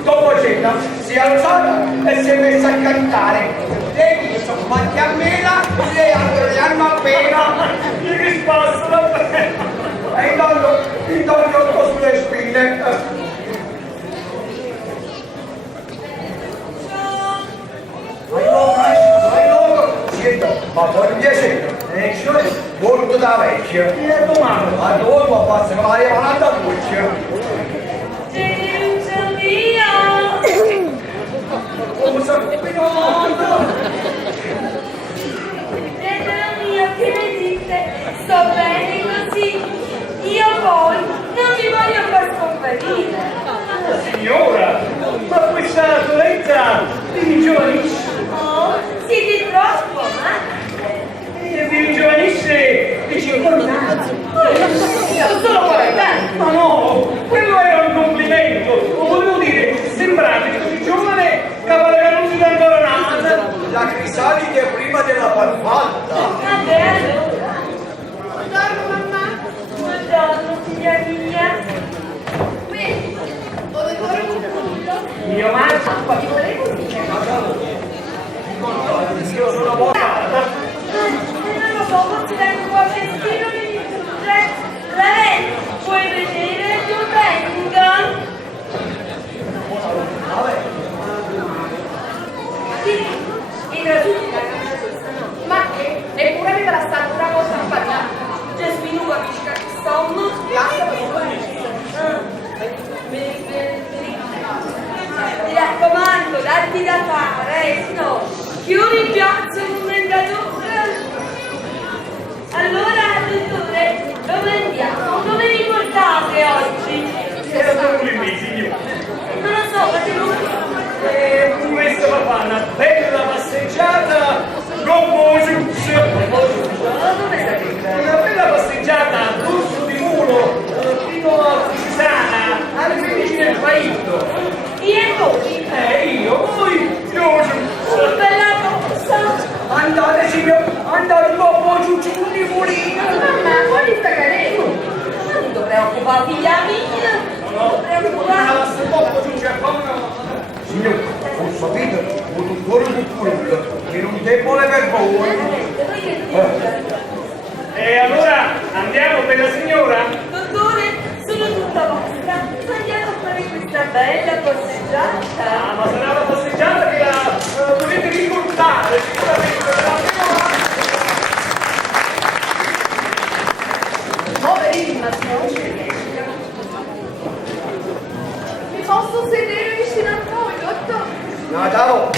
dopo cena, si è alzata e si è messa a cantare. Lei mi sono fatti a mela, le altre le hanno appena. Che risposta da bene. E intanto sto sulle spine. Vai loro, siento, ma per piacere, lezione molto da vecchio. E domani? A dove ma passa con la levanata cuccia. Gerusalemme. Come scomodo. Fratello mio, che ne dite? Sto bene così. Io poi non mi voglio far scomparire. Signora, ma questa doletta vi ringiovanisce. Oh, siete troppo, Vi ringiovanisce di 50 anni. Io solo 40 anni. Ma no, quello era un complimento. Volevo dire, sembrate così giovane che avete non si ancora nata. La crisalide prima della farfalla. Vabbè, allora. Buongiorno mamma. Buongiorno, figlia mia. Qui, ho ancora un culo. Mio marcio. Acqua, ti volevo dire. Io sono buona. Non lo so, forse tengo qualche stilo che mi distrugge. Lei, puoi vedere il tuo tenga? Sì, entra tutti la camera questa no. Ma che? Neppure aveva la statura cosa sbagliata. Gesù, capisci che sto? Lascia per Mi raccomando, datti da fare, no. Chiudi il piazzo commendatore. Allora, dottore, dove andiamo? Dove mi portate oggi? Era dove lì, signore. Non lo so, ma devo... Questa va fare una bella passeggiata con Mojus. Dove sarete? Una bella passeggiata a dorso di mulo fino a Fusana, alle 15 del paese. E voi? Io, voi, Mojus. Bella cosa! Andate signor, andate un po' giù di mulino. Mamma, quali sta cadendo? Non ti dovrei occupare, figlia mia! No, ma se poco giù c'è poco. Signor, ho sapito, ho dottore Bucurullo, che non debole per voi. E allora andiamo per la signora? Dottore, sono tutta vostra. Andiamo a fare questa bella passeggiata. Ah, ma sarà la passeggiata che la dovete ricordare sicuramente. Poverini, ma mi posso sedere vicino a voi, dottore? Natalo,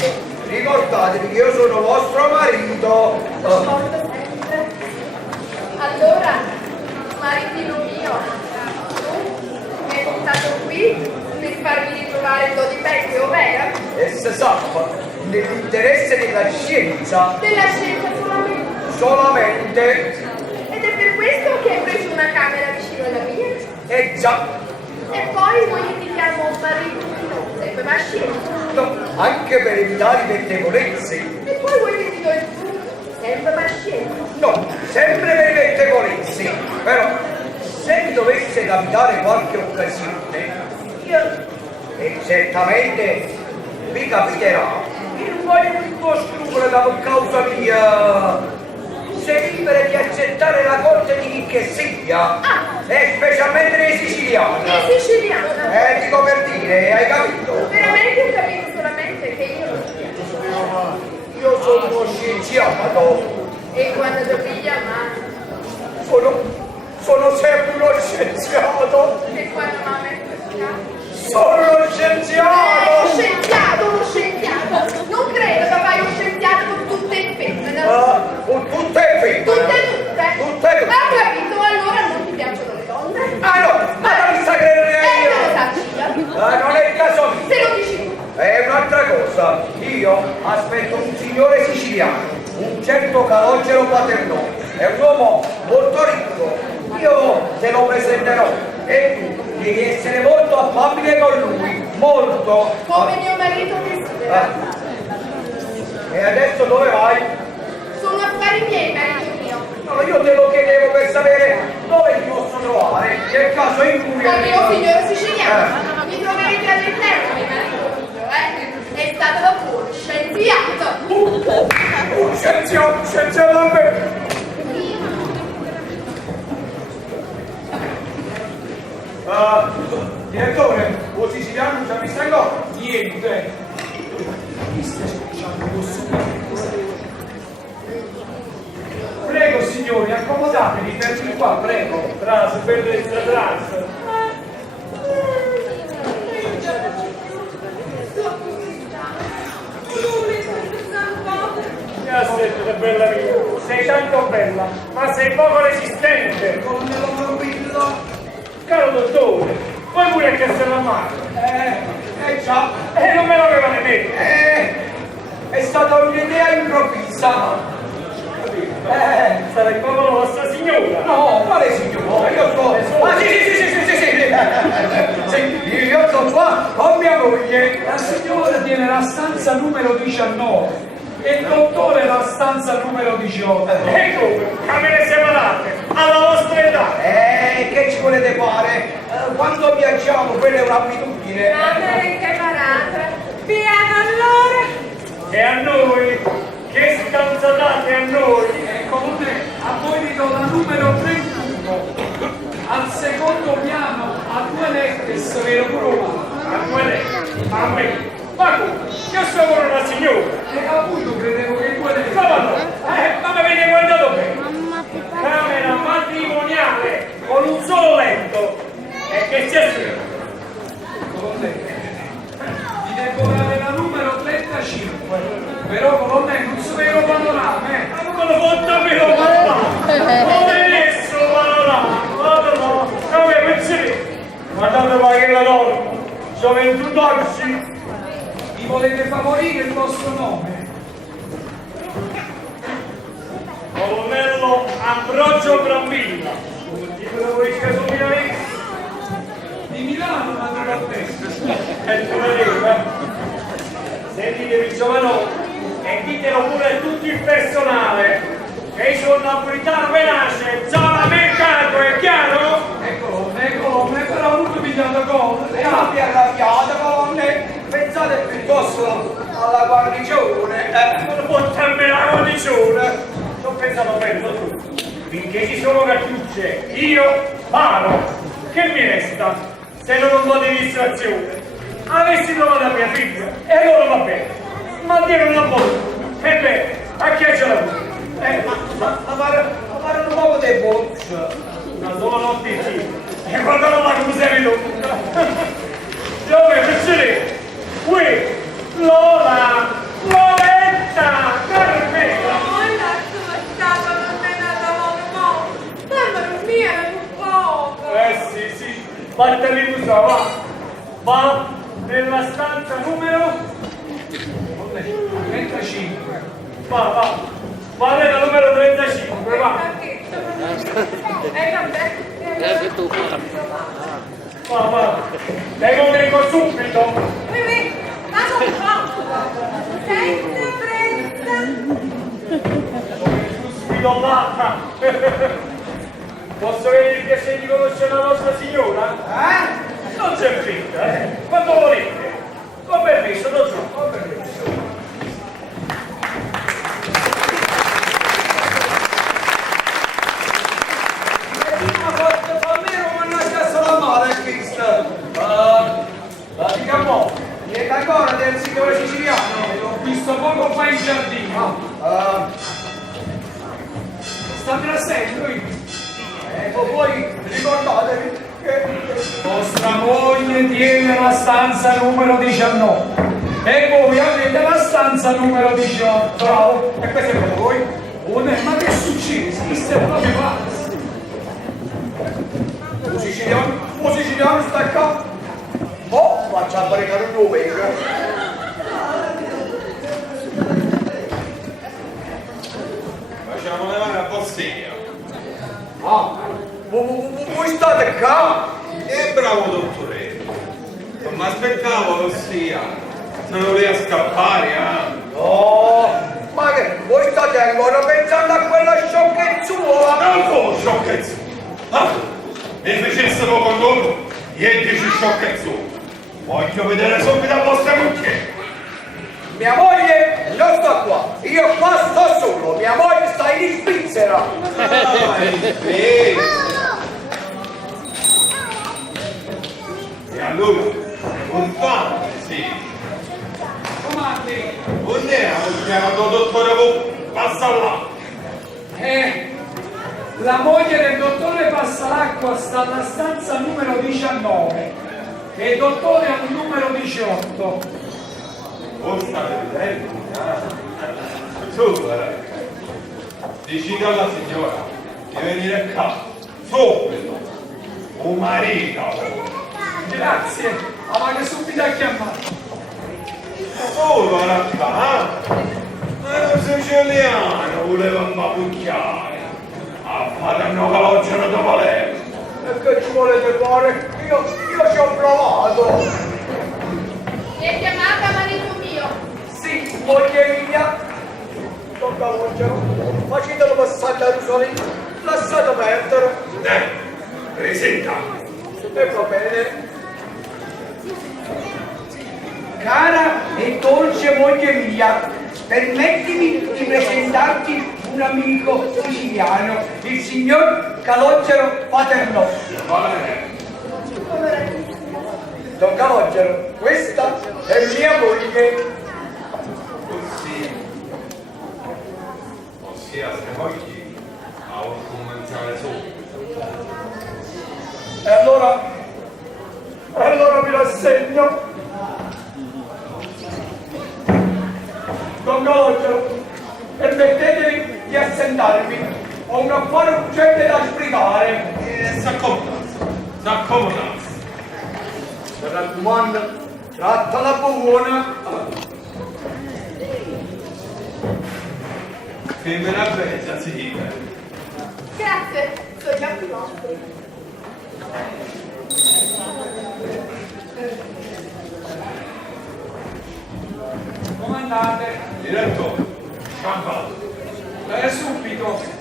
ricordatevi che io sono vostro marito. Ricordo sempre. Allora, maritino mio, tu mi hai portato qui per farmi ritrovare il do di Becchio, vero? E se sappa, nell'interesse della scienza, Della scienza solamente, ed è per questo che hai preso una camera vicino alla mia? e già, E poi vuoi che ti chiamo marito? Sempre ma scienza. no, anche per evitare pettegolezze, E poi vuoi che ti do il frutto? Sempre ma scienza. no, sempre per i pettegolezzi, però, se mi dovesse capitare qualche occasione, io, e certamente vi capiterà, che non voglio tutto scrupolo da causa mia, se libere di accettare la corte di chi che sia, e specialmente dei siciliani. Sei siciliana. Dico per dire, hai capito? Veramente ho capito solamente che io non sia. Io sono uno scienziato, E quando ti chiamare? sono sempre uno scienziato, E quando mamma è pescato? sono uno scienziato! Uno scienziato! Non credo che fai uno scienziato con tutte le femmine. Tutte femmine! Tutte? Ho capito, allora non ti piacciono le donne? Ah no, ma non sa credere E io! non lo sa io. Non è il caso mio! Se lo dici tu. È un'altra cosa, io aspetto un signore siciliano, un certo Calogero Paternò, è un uomo molto ricco, io te lo presenterò e tu devi essere molto affabile con lui, molto! Come mio marito desidera. E adesso dove vai? Sono affari miei, marito mio. No, io te lo chiedevo per sapere dove ti posso trovare, nel caso in cui... Con mio signore siciliano. Mi troverete all'interno, mio marito mio, È stato da fuori, scienziato. Scienziato a me! Direttore, o siciliano già mi stanno? Niente. Chi sta scucciando Prego signori, accomodatevi, fermi qua, prego. Tras, per destra, tras. Come proposito, bella mia, sei tanto bella, ma sei poco resistente. Colonnello Tranquillo. Caro dottore, vuoi pure che se la mano? Già. Non me l'avevano detto. È stata un'idea improvvisa. Sarai proprio la vostra signora. No, quale signora? Io sto... Ah, sì. Sì, io sto qua con mia moglie. La signora tiene la stanza numero 19 e il dottore la stanza numero 18. E come? Camere separate, alla vostra età. Che ci volete fare? Quando viaggiamo, quella è un'abitudine. Camere separate. Piano allora. E a noi? Che stanza date a noi? Colonnello, a voi vi do la numero 31. Al secondo piano, a 2 lettere, vero Roma. A quelle? A me? Ma come? Io sono una signora. E appunto credevo che 2 lettere. Come no? Ma mi avete guardato bene? Camera matrimoniale con un solo letto. E che sia scritto? Colonnello, vi devo dare la numero 35. Però colonnello, non so vero panorama, Ma come lo fotta me lo papà? Non è messo panorama. Guarda no. Come pensate? Guardate ma che la norma. Gioventù d'oggi. Vi volete favorire il vostro nome? Colonnello Ambrogio Brambilla. Dico da voi che sono milanese. Di Milano, naturalmente. E tu vedete, sentitevi giovanotti e ditelo pure a tutto il personale che io sono napolitano venace, zona mercato, è chiaro? Eccolo, però non mi pigliate cosa. E abbia arrabbiata, colonnello. Pensate piuttosto alla guarnigione. Non portarmi la condizione. Ci ho pensato bene, dottore. Finché ci sono cartucce, io paro. Che mi resta se non un po' di distrazione? Avessi trovato la mia figlia e allora va bene. Ma dire una volta. E beh, a chi c'è la pure? Ma pare un po' di box. Una sola notte insieme. E guardalo là come sei venuto. Dove piacere? Qui, Lola, Loretta, Carmela. Molla tua stata non è nata mamma. Mamma non mia, era un poco. Sì, vattene tu va nella stanza numero 35. va nella numero 35, va. Va, vengo subito. Vado un po'. Senza fretta. Sfidollata. Posso avere il piacere di conoscere la nostra signora? Non c'è fretta, quando volete. Con permesso, dottore, con permesso. Niente ancora del signore siciliano? L'ho visto poco fa in giardino. Sta trassendo lui. Poi ricordatevi che... Vostra moglie tiene la stanza numero 19 e voi avete la stanza numero 18. Bravo, e questo è per voi. Ma che succede? Questo è proprio pazzo. Un siciliano sta qua. Facciamo barricare un nome. Facciamo le mani a bossia. Voi state qua? Bravo dottore. Non mi aspettavo l'ossia. Se non voleva scappare, No, ma che voi state ancora pensando a quella sciocchezzuola? Non come sciocchezza. Mi facessero con loro 10 sciocchezzu. Voglio vedere subito la vostra moglie. Mia moglie non sta qua, io qua sto solo, mia moglie sta in Svizzera. E allora, un fan, sì. Comandi. Non era un chiamato dottore, passa là. La moglie del dottore Passalacqua sta alla stanza numero 19 e il dottore al numero 18. Voi state vedendo? Tu, Decida alla signora di venire qua, subito. Un marito. Grazie, avete subito a chiamare. Solo era qua, ma un siciliano voleva imbabucchiare. Ha fatto un calogero da Palermo. E che ci volete fare? Io ci ho provato. Mi è chiamata marito mio. Sì, moglie mia. Don Calogero, facetelo passare da Rosolino. Lasciate perdere. Presenta. E va bene. Cara e dolce moglie mia, permettimi di presentarti un amico siciliano, il signor Calogero Paternò. Don Calogero, questa è mia moglie. Ossia, se mogli, a un commentare subito. E allora vi rassegno. Don Calogero, permettetemi di assentarmi. Ho un affare urgente da sbrigare. S'accomodarsi. Mi raccomando, trattala buona. Femmina bella, sì. Grazie, sono gli occhi vostri. Come andate? Direttore, champagne. Subito.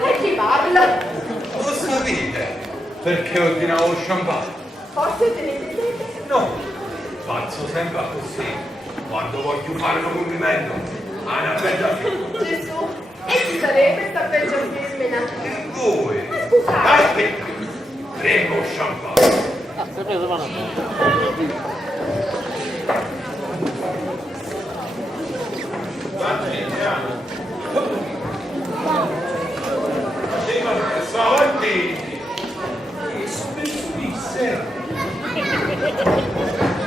E chi parla? Lo sapete perché ordinavo champagne? Forse tenete sete? No, faccio sempre così. Quando voglio fare un complimento a una bella figura. Gesù, e chi sarebbe sta peggio femmina? E voi? Ma scusate. Aspetta, prego champagne.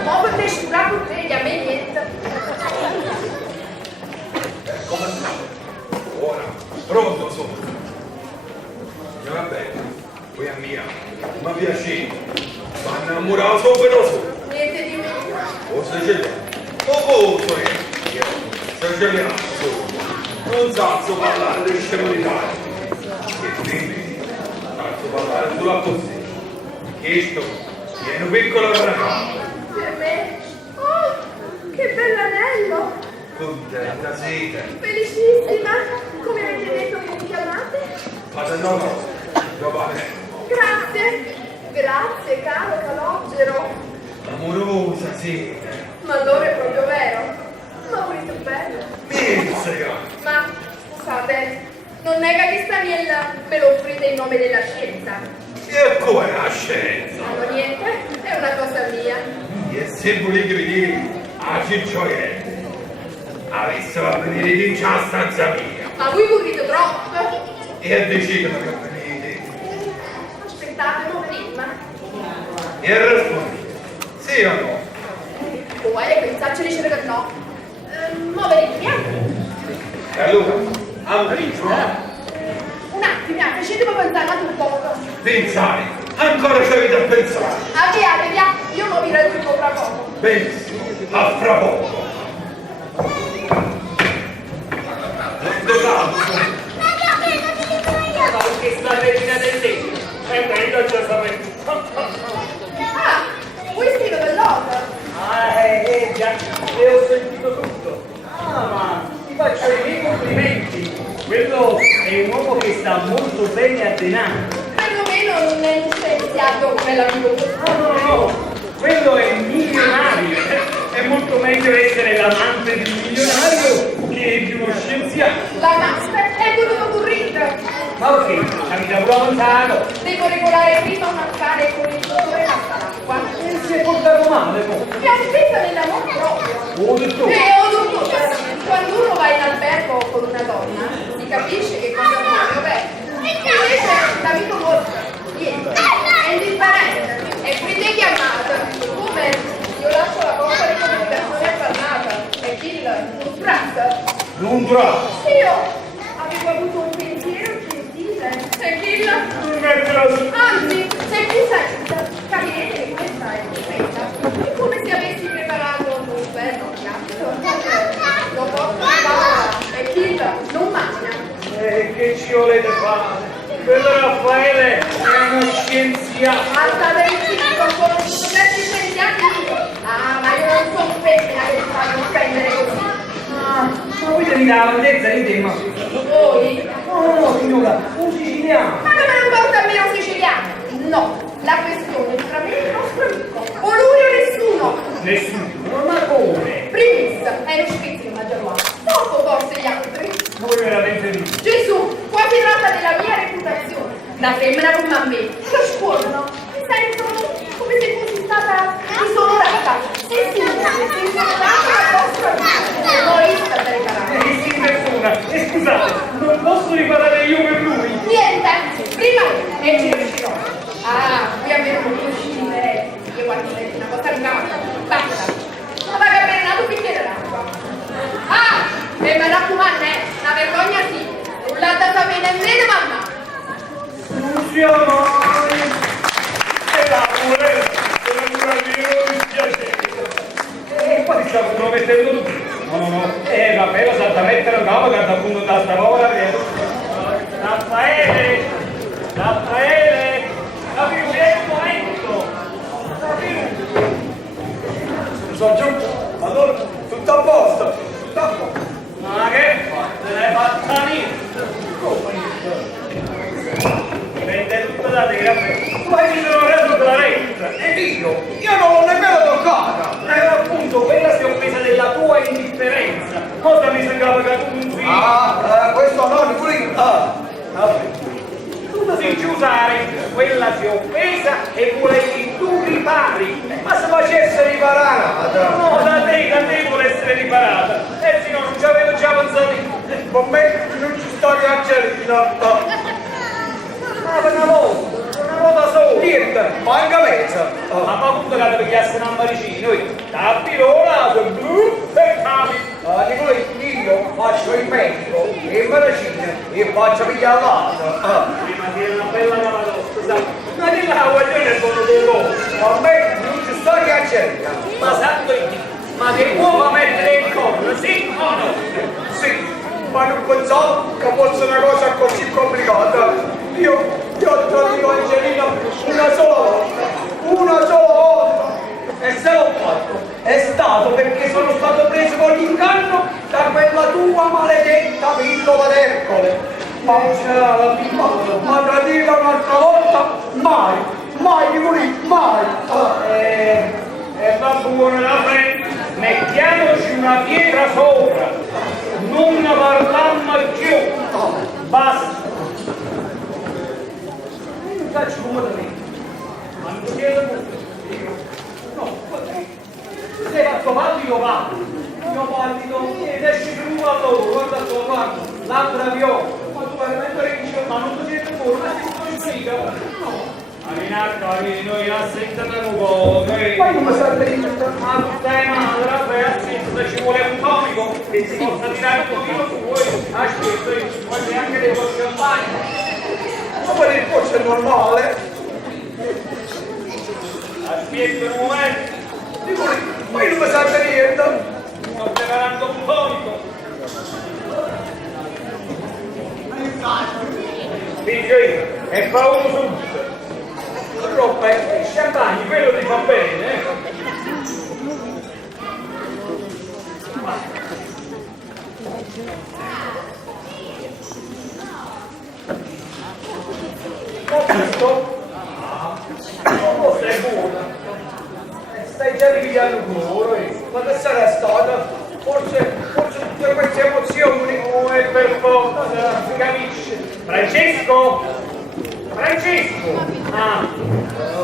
Ma per te sciupra con te, a me niente. Come sta? Ora, pronto sono. Va bene, qui a mia, mi piace, ma innamoravo subito su. Niente di meno. O siciliano, o io, siciliano su. Non so parlare di scemolità. E quindi, faccio parlare sulla così. Questo è un piccolo paracao. Per me? Oh, che bell'anello! Contenta siete. Felicissima! Come avete detto che mi chiamate? Fate no, dopo me. Grazie! Grazie, caro Calogero! Amorosa siete. Ma allora è proprio vero? Ma volete bene? Mizzica. Ma, scusate, non nega che sta miella me lo offrite in nome della scienza? E come la scienza? Non niente, è una cosa mia. E se volete vedere a ciccioietta, avessero a venire in già stanza mia. Ma voi correte troppo? E decidono che venite. Aspettate un prima. E rispondete, sì o no? Vuoi pensarci dicere che no? Ma venite E allora, Ambrito, un attimo, facetemi pensare un poco. pensare, ancora ci avete a pensare. Avviate, via, io mi vi raggiungo fra poco. Benissimo, a fra poco. Che sta regina del legno. È meglio già sapere. Ah, vuoi scrivere dell'opera? Già, e ho sentito tutto. Ma ti faccio i miei complimenti. Quello è un uomo che sta molto bene a denaro. Perlomeno non è un scienziato come l'amico tuo. No, quello è milionario. È molto meglio essere l'amante di un milionario che di uno scienziato. La master è venuto currito. Ma ok, avete avanzato. Devo regolare prima un affare con il dottore Massalacqua. E si è portato male poi. Mi ha offesa nell'amore proprio. Oh, dottore. Ho dovuto. Quando uno va in albergo con una donna, si capisce che cosa vuole, vabbè. Invece l'amico vostro niente, è indifferente, e quindi chiamata. Come? Io lascio la cosa di comunicazione parlata, e Kill non tratta. Non tratta. Io avevo avuto un pensiero gentile, e Kill anzi, semplicemente, capire che questa è perfetta, è come se avessi preparato un bello piatto. Lo porto in tavola, e Kill non mangia. Che ci volete fare? Quello Raffaele è uno scienziato. Alta del tipo, ho conosciuto certi scienziati. Ah, ma io non sono femmina che mi fanno offendere così. Ma voi devi dare la grandezza di tema. Voi? No, signora, un siciliano. Ma come non porta a me un siciliano? No, la questione è tra me e il nostro amico. O lui o nessuno. Nessuno, ma come? Primis, è lo spizio il maggior uomo. Dopo forse gli altri. Voi veramente lì. Gesù, qua si tratta della mia reputazione. Da femmina come a me. Lo scuotono. Mi sento come se fossi stata disonorata. Sì, disonorata dal vostro amico. Egoista da riparare. Si persona. E scusate, non posso riparare io per lui. Niente, prima e ci riuscirò. Ah, qui abbiamo un po' di interessi. Io guardo una cosa arrivata. Basta. Ma vado a bere un bicchiere d'acqua. Ah, e mi raccomando, una vergogna sì. Rullata sapere nemmeno mamma. Funziona. E la pure. È un mio dispiacere. E poi stiamo mettendo tutto. No. Vabbè, lo salta mettere un capo che appunto da sta povera Raffaele, capi un momento. Sono giunto, allora tutto a posto, tutto a posto. Ma che fa? Te l'hai fatta prende tutto da te, Raffaele. Tu hai migliorato la retta. E io non l'ho nemmeno toccata. Appunto, quella si è offesa della tua indifferenza. Cosa mi sembrava che tu non si... Questo no, di pure io. Tu non si usare, quella si è offesa e volevi tu ripari. Ma se facesse riparata? No, da te vuole essere riparata. Se no, non ci avevo già pensato. Con me non ci sto piacendo. Ma per una volta sola. Niente, manca mezza. Ma appunto che devi essere un maricino, tappi l'ora, e capi. Nicolè, io faccio il medico e il medicina e faccio pigliare l'altro. Prima di una bella cavalotta, sai? Ma di là, guardiamo il buono dell'uomo. A me non ci sto piacendo. Ma santo Dio, ma che uomo mettere il collo, sì o no? Sì, ma non pensavo che fosse una cosa così complicata. Io ho tradito Angelina una sola volta, e se l'ho fatto è stato perché sono stato preso con l'inganno da quella tua maledetta pillola d'Ercole. Ma tradita un'altra volta? Mai, mai! E va buono la fretta, mettiamoci una pietra sopra, non ne parlammo più, basta. Io faccio come da me, ma non ti chiedo molto. No, tu sei fatto pallido, io pallido, ed esci più a loro, guarda sto guardo, l'altra viola, ma tu veramente riesci, ma non ti siete fuori, ma ti sto in no. Arinacca, noi assentano un po', Poi come sarebbe detto? ma tu stai male, ragazzi, ci vuole un comico che si possa tirare un pochino su voi, aspetta, guardi anche dei vostri compagni. Ma poi il corso è normale. Aspetta un momento, Poi non mi serve niente. sto preparando un comico. Figlio io, e fa uno subito. Troppo è champagne, quello ti fa bene, Questo? Oh, sei buona. Stai già ripigliando colore. Ma che sarà stata? Forse tutte queste emozioni. Oh, è per forza, si capisce. Francesco!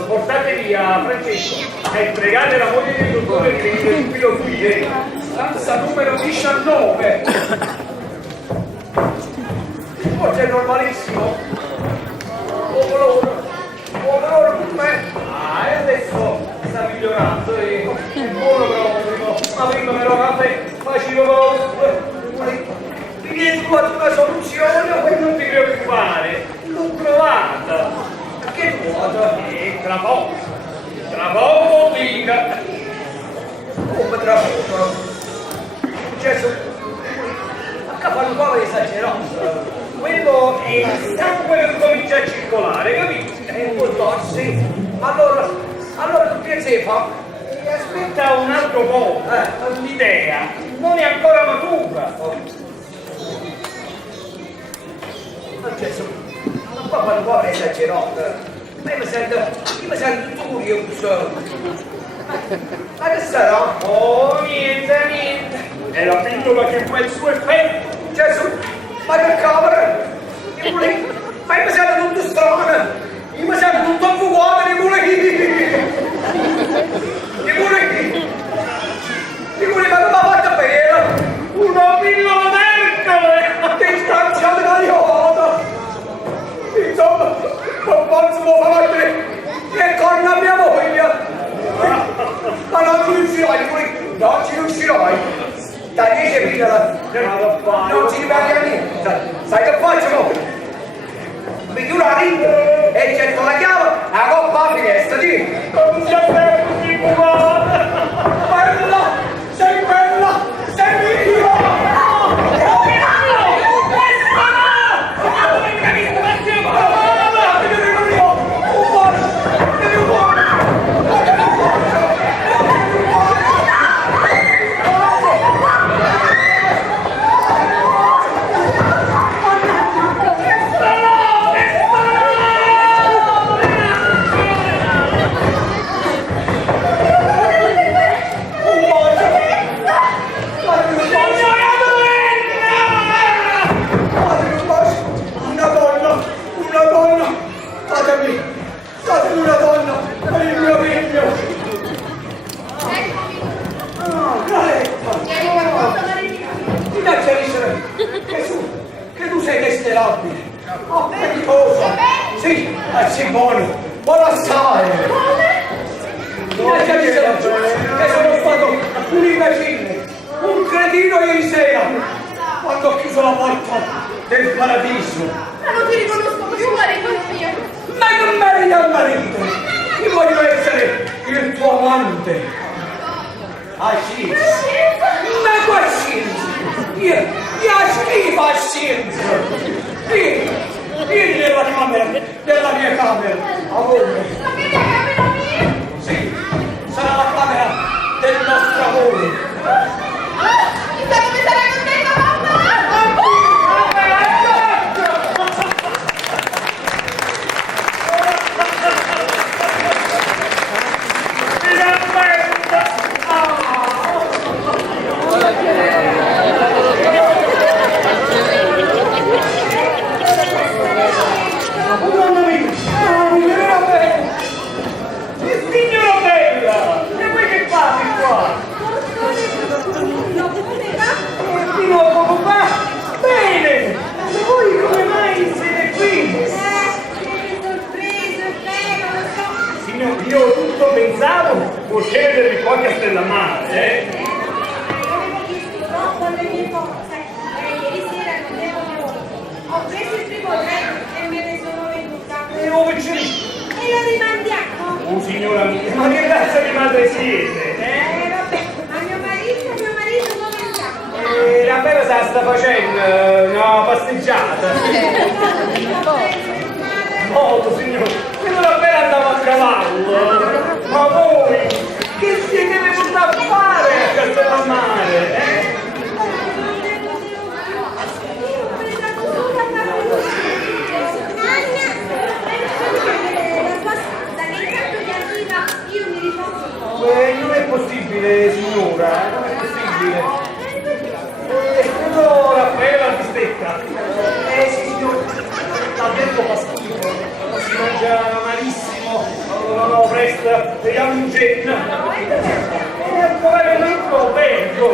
Portate via Francesco e pregate la moglie del dottore che vive subito qui. Stanza numero 19. Forse è normalissimo. Oh, loro. migliorato, è buono proprio, ma prima però caffè facevo mi viene trovata una soluzione, poi non ti preoccupare, l'ho trovata. Che vuota? Tra poco dica. Come tra poco? Gesù, a capo un po' esagerato. Quello è il sangue che comincia a circolare, capito? Può darsi. Allora tu che sei fa? Aspetta un altro po', l'idea non è ancora matura. Gesù, un po' esagerato. Ma io mi sento curioso. Ma che sarà? Oh, niente. È la pillola che fa il suo effetto. Gesù, ma che cavolo? Ma io mi sento tutto strano. Io mi sento tutto affugato di pure ma non mi ha fatto bene. Una pillola d'Ercole! Che stanziata tagliata! Insomma, non posso fare che corna mia moglie! Ma non ci riuscirai! Dai, 10 pillola! Non ci ripeti a niente! Sai che facciamo? Mi chiudo la rinda e getto la chiave a coppa alla finestra, di! Non si aspetta di buona! Bella! Sei bella! Sei mia! Datemi una donna per il mio figlio! Ti piacerebbe che tu sei desperabile, appetitosa, sì, Simone, buona assai! Ti piacerebbe che sono stato un imbecille, un cretino ieri sera, quando ho chiuso la porta del paradiso. Ma non ti riconosco più, marito mio. Ma non meriti al marito! Io voglio essere il tuo amante! A scienza! Ma qua scienza! Io schifo a scienza! Vieni nella mia camera! Amore! Ma che mia camera mia? Sì! Sarà la camera del nostro amore! Chissà come sarà contenta, mamma! Signora Bella! E voi che fate qua? Di nuovo papà? Bene! E voi come mai siete qui? sorpreso, bello, lo so. Signor, io tutto pensavo può chiedervi qua a Castellammare, Avevo chiesto troppo alle mie forze ieri sera non devo più. Ho preso il primo treno e me ne sono venuta. E dove c'è? E lo rimandiamo? Oh signora mia, ma che razza di madre siete? Vabbè, ma mio marito dove sta? La bella se la sta facendo una passeggiata. Molto signore, quello la bella andava a cavallo. Ma voi che siete venuti a fare a Castellammare? Non è possibile signora, non è possibile. Quello Raffaella di stecca. Sì signore, ha detto fa schifo, si mangia malissimo, no, presto, vediamo un genno. Come non lo vedo.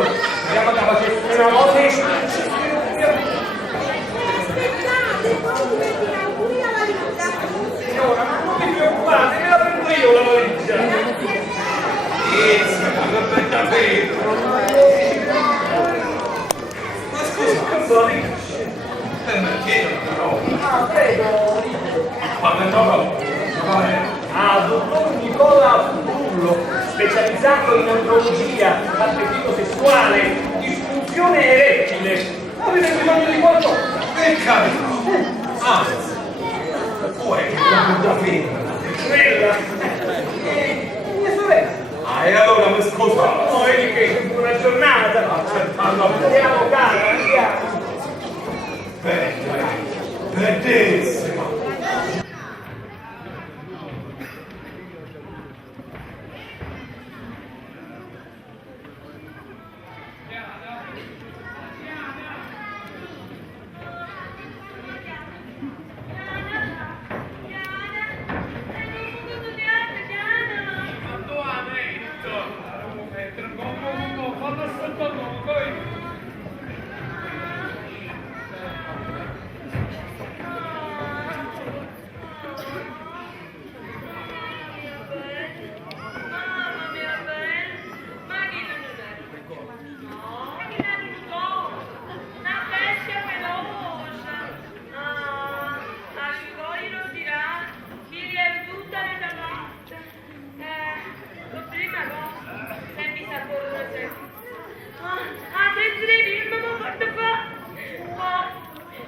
Vediamo che facesse una cosa di signora, ma non vi preoccupate, me la prendo io la valigia. specializzato in andrologia, appetito sessuale, disfunzione erettile. Avete bisogno di qualcosa? Per carità. Anzi, poi la figlia. Quella. Mia sorella. Ah, e allora mi scusate. Oh, vedi che buona giornata. Andiamo, cara, andiamo. Bellissima.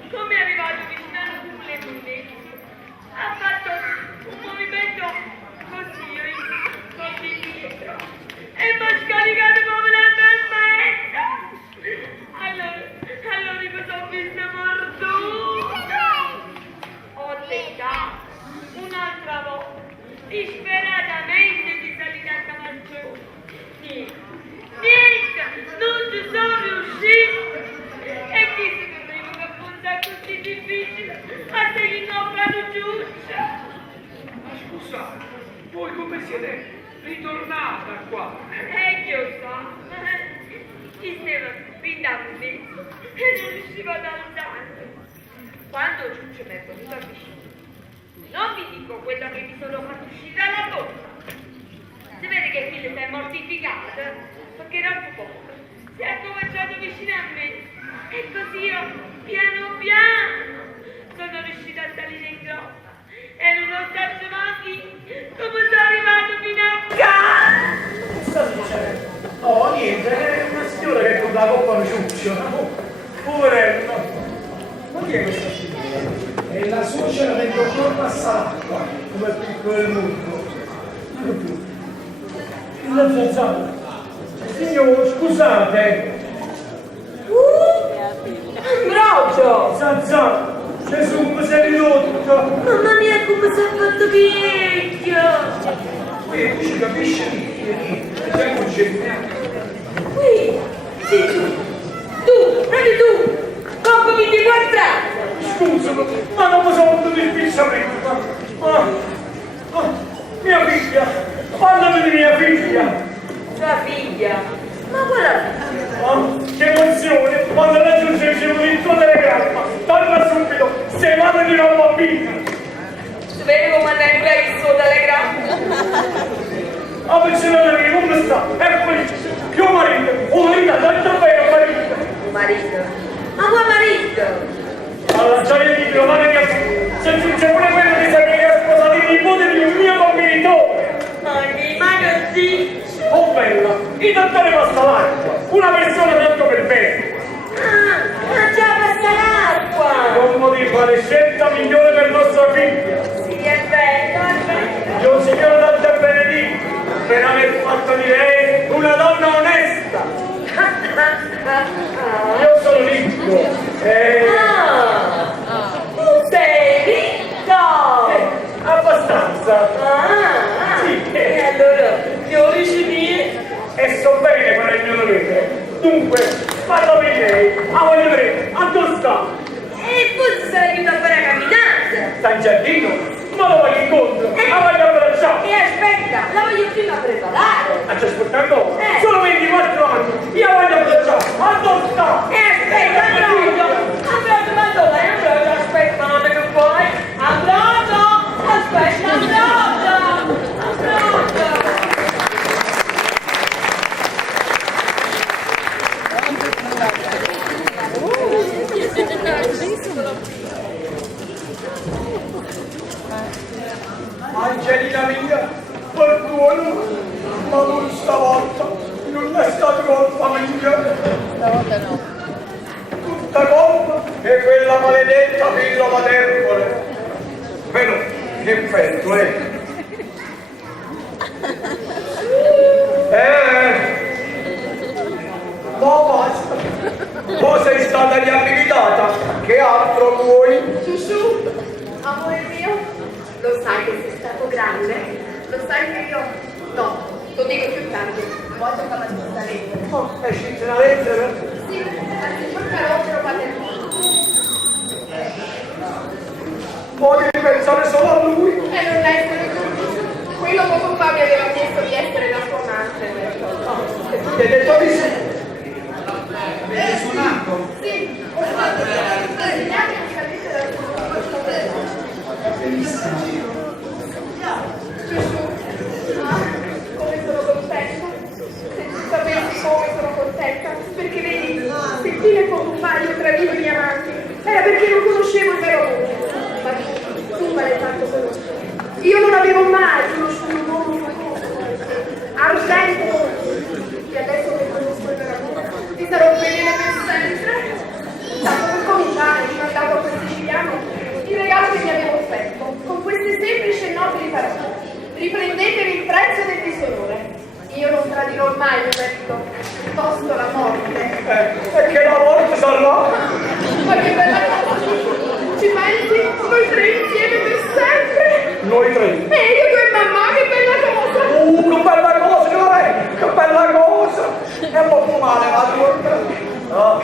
Come è arrivato vicino al sulle ha fatto un movimento così indietro e mi ha scaricato come una bambetta. Allora mi sono vista morduta. Ho tentato un'altra volta, disperatamente di salire a cavallo. Niente, non ci sono riuscita. E chi si doveva che fosse così difficile a te che non fanno giusto? Ma scusate, voi come siete ritornata qua? Che io so, chi stava fin da me e non riuscivo ad alzarmi. Quando Ciuccio mi è venuto vicino, non vi dico quello che mi sono fatto uscire dalla bocca. Si vede che figlio si è mortificata perché era poco. Si è cominciato vicino a me e così io piano sono riuscita a salire in groppa e nonostante manchi come sono arrivato fino a casa. Che sta succedendo? Oh, niente, è una signora che con la coppa di ciuccio. Poverello. Ma chi è questa signora? È la suocera del dottor Passalacqua, come piccolo del mondo. La zanzara. Signor, scusate. Ambrogio! Zanzara, Gesù, mi sei ridotto. Mamma mia, come si è fatto vecchio! Qui non ci capisce niente. Siamo geniali. Qui, sì, proprio tu, coppa 24 anni! Scusa, ma non mi sono venuto il pizzamento. Mia figlia, parlami di mia figlia. Tua figlia? Ma quella figlia? Che emozione, quando raggiungevo il tuo telegramma, torna subito, sei madre di una bambina. Si vede come non hai il suo telegramma? Ah, pensionata mia, come sta? Eccoli, tuo marito, tanto bene, marito. Marito? Ma qual marito? Alla gioia di Dio, madre mia, se giunge pure quello di sapere che ha sposato il nipote di un mio bambinitore. Ma così? Oh bella, il dottore Passalacqua, una persona tanto per bene. Ma già passa l'acqua! Non motivo la scelta migliore per nostra figlia. Sì, è bello, è bello. Dio Signore tanto è benedetto per aver fatto di lei una donna onesta. Io sono ricco Tu sei ricco! abbastanza. Sì, E allora, che orici mie? e so bene qual è il mio dovere. Dunque, parlo per lei, a voglio vedere, a dove sta? E forse sarai venuto a fare la camminata! Sta in giardino? Ma lo voglio incontro, la voglio abbracciare. E aspetta, la voglio prima preparare! Ma ci aspettando? Eh. Solo 24 anni, io voglio abbracciare, a dove sta? E aspetta, Ambrogio! Ambrogio, ma dov'è Ambrogio? Aspetta, ma che vuoi? Ambrogio! Aspetta, Ambrogio! Ambrogio! Angelina No, basta. Tu sei stata riabilitata. Che altro vuoi? Ciuciù, amore mio, lo sai che sei stato grande? Lo sai che io... No, lo dico più tardi. Voglio fare la giusta lettera. Oh, è scritto una lettera? Sì, anzi, porca l'opera paterno. Voglio pensare solo a lui. E non essere così. Quello poco fa mi aveva chiesto di essere la sua amante. E tu gli hai detto di sì. Avete suonato? Sì, ho fatto insegnare a salire dal suo Bellissimo. come sono contenta. Se tu sapessi come sono contenta, perché vedi, se fino a poco fa io tradivo i miei amanti, era perché non conoscevo il vero amore. Ma tu me l'hai fatto conoscere. Io non avevo mai conosciuto un uomo famoso, ardente come tu. E adesso che conosco il vero amore, ti sarò fedele per sempre. Tanto per cominciare, mi mandato a quel siciliano il regalo che mi avevo offerto, con queste semplici e nobili parole. Riprendetevi il prezzo del disonore. Io non tradirò mai il marito, piuttosto la morte. E che la morte sarà? Ma che bella cosa! Ci pensi? Noi tre insieme per sempre? Noi tre. E io, tu e mamma, che bella cosa! Che bella cosa, Clare! Che bella cosa! È un po' male, ma tu... No.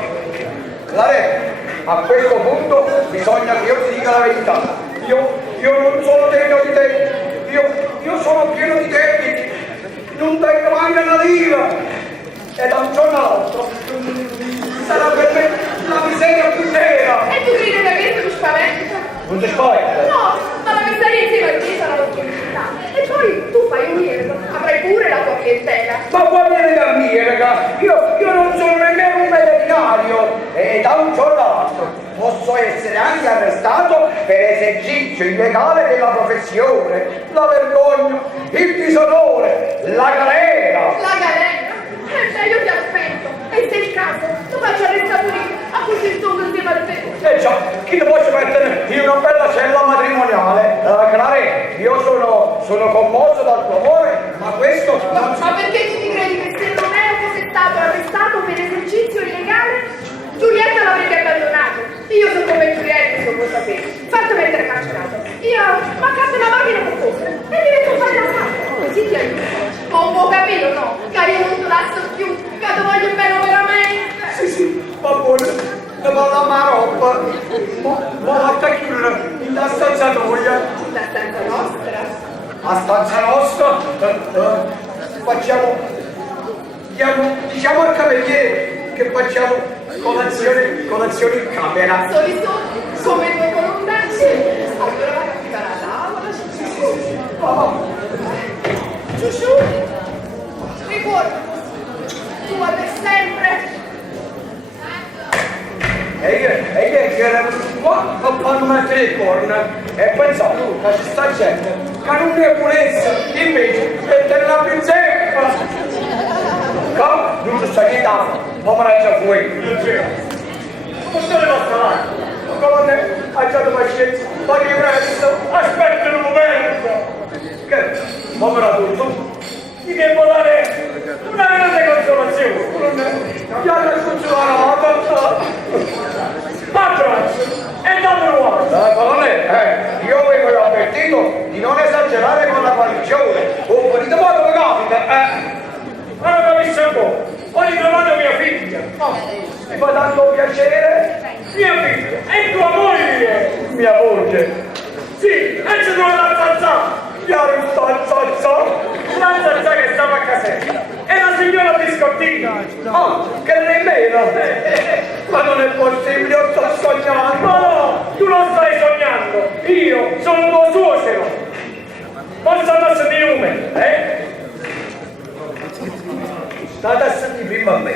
Clare, a questo punto bisogna che io ti dica la verità. Io non sono degno di te. Io sono pieno di debiti. Non tengo mai una lira. E da un giorno all'altro sarà per me la miseria più nera. E tu gridi da questo mi spaventa? Non ti spaventa? No, ma la miseria insieme a te sarà l'opportunità. E poi tu fai un miracolo, avrai pure la tua clientela. Ma qua viene da me, raga. Io non sono nemmeno un veterinario. E da un giorno all'altro posso essere anche arrestato per esercizio illegale della professione. La vergogna, il disonore, la galera. La galera? Io ti aspetto. E se il caso, tu faccio arrestato lì, a così il tuo insieme al te. Già, chi lo posso mettere in una bella cella matrimoniale? Clare, io sono commosso dal tuo amore, ma questo... Ma perché tu ti credi che se Romeo fosse stato arrestato per esercizio illegale, Giulietta l'avrebbe abbandonato? Io sono come Giulietta, se lo sapere. Fatto mettere carcerato. Io mancate una macchina per cosa e divento un fare la santa. Così ti aiuto. Ho un po' capito, no? Che io non ti lascio più, che ti voglio bene veramente. Sì, va buono. Ne parla ma roba. Ma la chiudere in la stanzatoia. La stanza nostra. A stanza nostra facciamo, diciamo al cameriere che facciamo colazione in camera. Solito, come due colonnacci. Allora vado a fare la tavola. Ciuciù, ricorda, tu per sempre. E io che era qua a farmi mettere il corno e pensavo che ci sta gente che non è purezza, invece mettere la pizzetta. Qua non ci sta niente, ma me la già fuori. Non te ne basta là. Come hai già pazienza, ma che presto? Aspetta un momento. Che? Ma me la tutto? Ti devo dare una grande consolazione. Gli hanno consolato. Abbraccio e dammi guarda. Colonnello, io vi ho avvertito di non esagerare con la guarigione. Un po' di modo che capita, Ma non capisci un po'. Ho ritrovato mia figlia. mi fa tanto piacere. Mia figlia e tua moglie. Mia moglie. Sì, e c'è la zanzà. Chiaro in stanza. La zanzà che stava a casetta. E la signora biscottina. Ah, che nemmeno. Ma non è possibile, io sto sognando. Ma no, tu non stai sognando. Io sono tuo suocero. Posso andare di nome, State a sentire prima a me.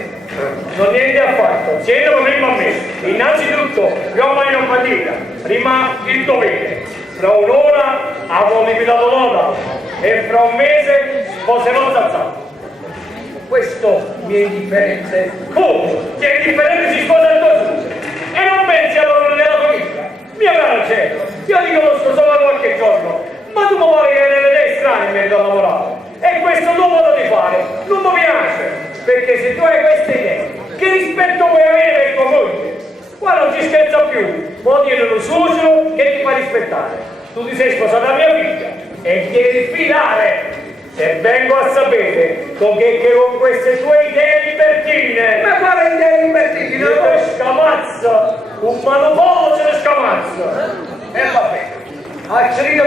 Non niente affatto, siedono prima a me. Innanzitutto, Roma in Romania, prima il dovere. Fra un'ora avevo limitato l'ora e fra un mese sposerò Zanzà. Questo mi è indifferente. Come? Che è differente si sposa il tuo suocero. E non pensi all'onore della famiglia. Mia cara cielo, io ti conosco solo da qualche giorno, ma tu mi vuoi che nelle idee strane in merito a lavorare. E questo tuo modo di fare non mi piace, perché se tu hai queste idee, che rispetto puoi avere per tua moglie? Qua non ci scherza più, vuol dire lo suocero che ti fa rispettare. Tu ti sei sposata mia figlia e devi filare. E vengo a sapere che con queste tue idee libertine. Ma quale idee libertine? Te scamazza, un manopolo se ne scamazza. E vabbè, accerino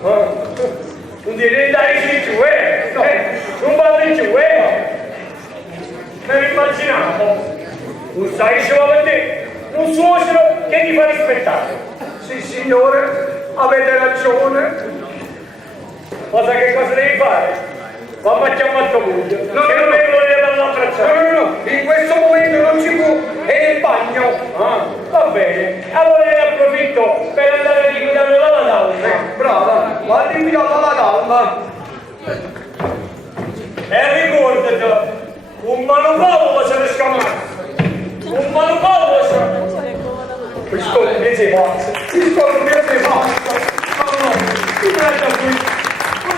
pure. Non devi dare giù, non vado giù, Me lo immaginavo. Non sai ce va per te, un suocero che ti fa rispettare. Sì, signore, avete ragione. Che cosa devi fare? Mamma a chiamare tua moglie. No, che non mi volete per l'abbracciare. No, in questo momento non si può, è nel bagno. Ah, va bene. Allora ne approfitto per andare a liquidare la dalma. Brava, va liquidata la dalma. E ricordati, un manopolo se ne scamazza. Un manopolo se ne... Questo che sei pazzo. Questo che sei pazzo. No, tu guarda qui.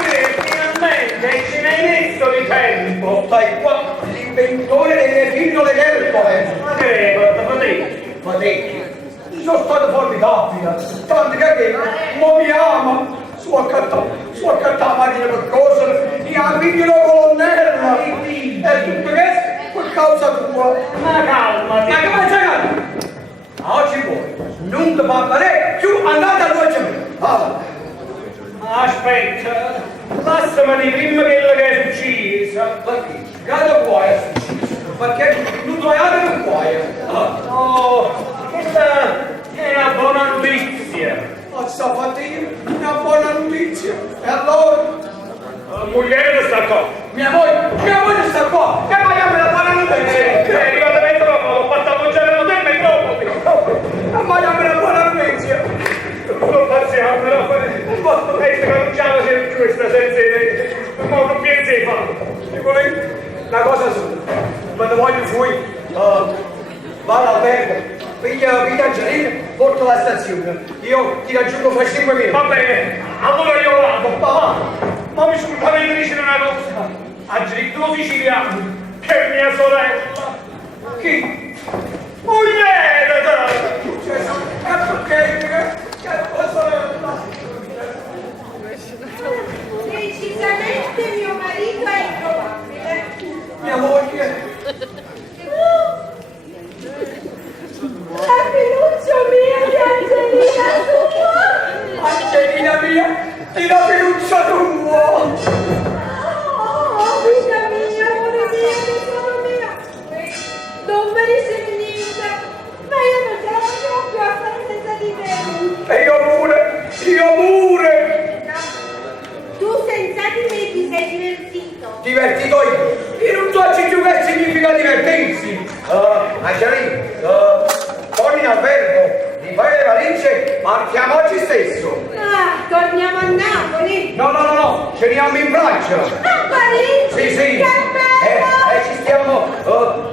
Finalmente ce n'hai messo di tempo. Stai qua, l'inventore delle pillole d'ercole. Ma che fate? Fatecchi, sono stato formidabile, tanto che mo mi ama, su accattare la macchina per cosa, mi ha figlio colonnella, e tutto questo per causa tua. Ma calmati. Ma che fai calma? Oggi voi non ti parlerei più, andate a loggiamento. Aspetta, lasciami di prima quello che è successo. Perché? Che vuoi è successo? Perché non vuoi altro che vuoi? No, questa è una buona notizia. Mazza fatica, una buona notizia. E allora? La moglie sta qua. Mia moglie sta qua. E vogliamo la buona notizia. È arrivata dentro, l'ho fatta appoggiare da te e dopo. E vogliamo la buona notizia. Non passiamo, però. Che non c'è la questa senza idee. Ma non pensi di fare. Una cosa sola. Quando voglio fuori, vado all'albergo, piglia Angelina, porto alla stazione. Io ti raggiungo fra 5 minuti. Va bene, allora io vado. Ma mi scusate di dire una cosa. Angelina siciliano, che è mia sorella. Chi? Precisamente mio marito è improbabile. Mia moglie. La fiducia mia di Angelina tua. Angelina mia, ti la fiducia tua. Oh, vita mia, amore mio, tesoro mio. Non me ne sei niente. Ma io non ce la facevo più a stare senza di te. E io pure. Tu senza di me ti sei divertito. Divertito io non so più che significa divertirsi. Angelina, torni in albergo, ti fai le valigie, partiamo oggi stesso. Ah, torniamo a Napoli. No, ceniamo in Francia. A Parigi? Sì. Che bello! E ci stiamo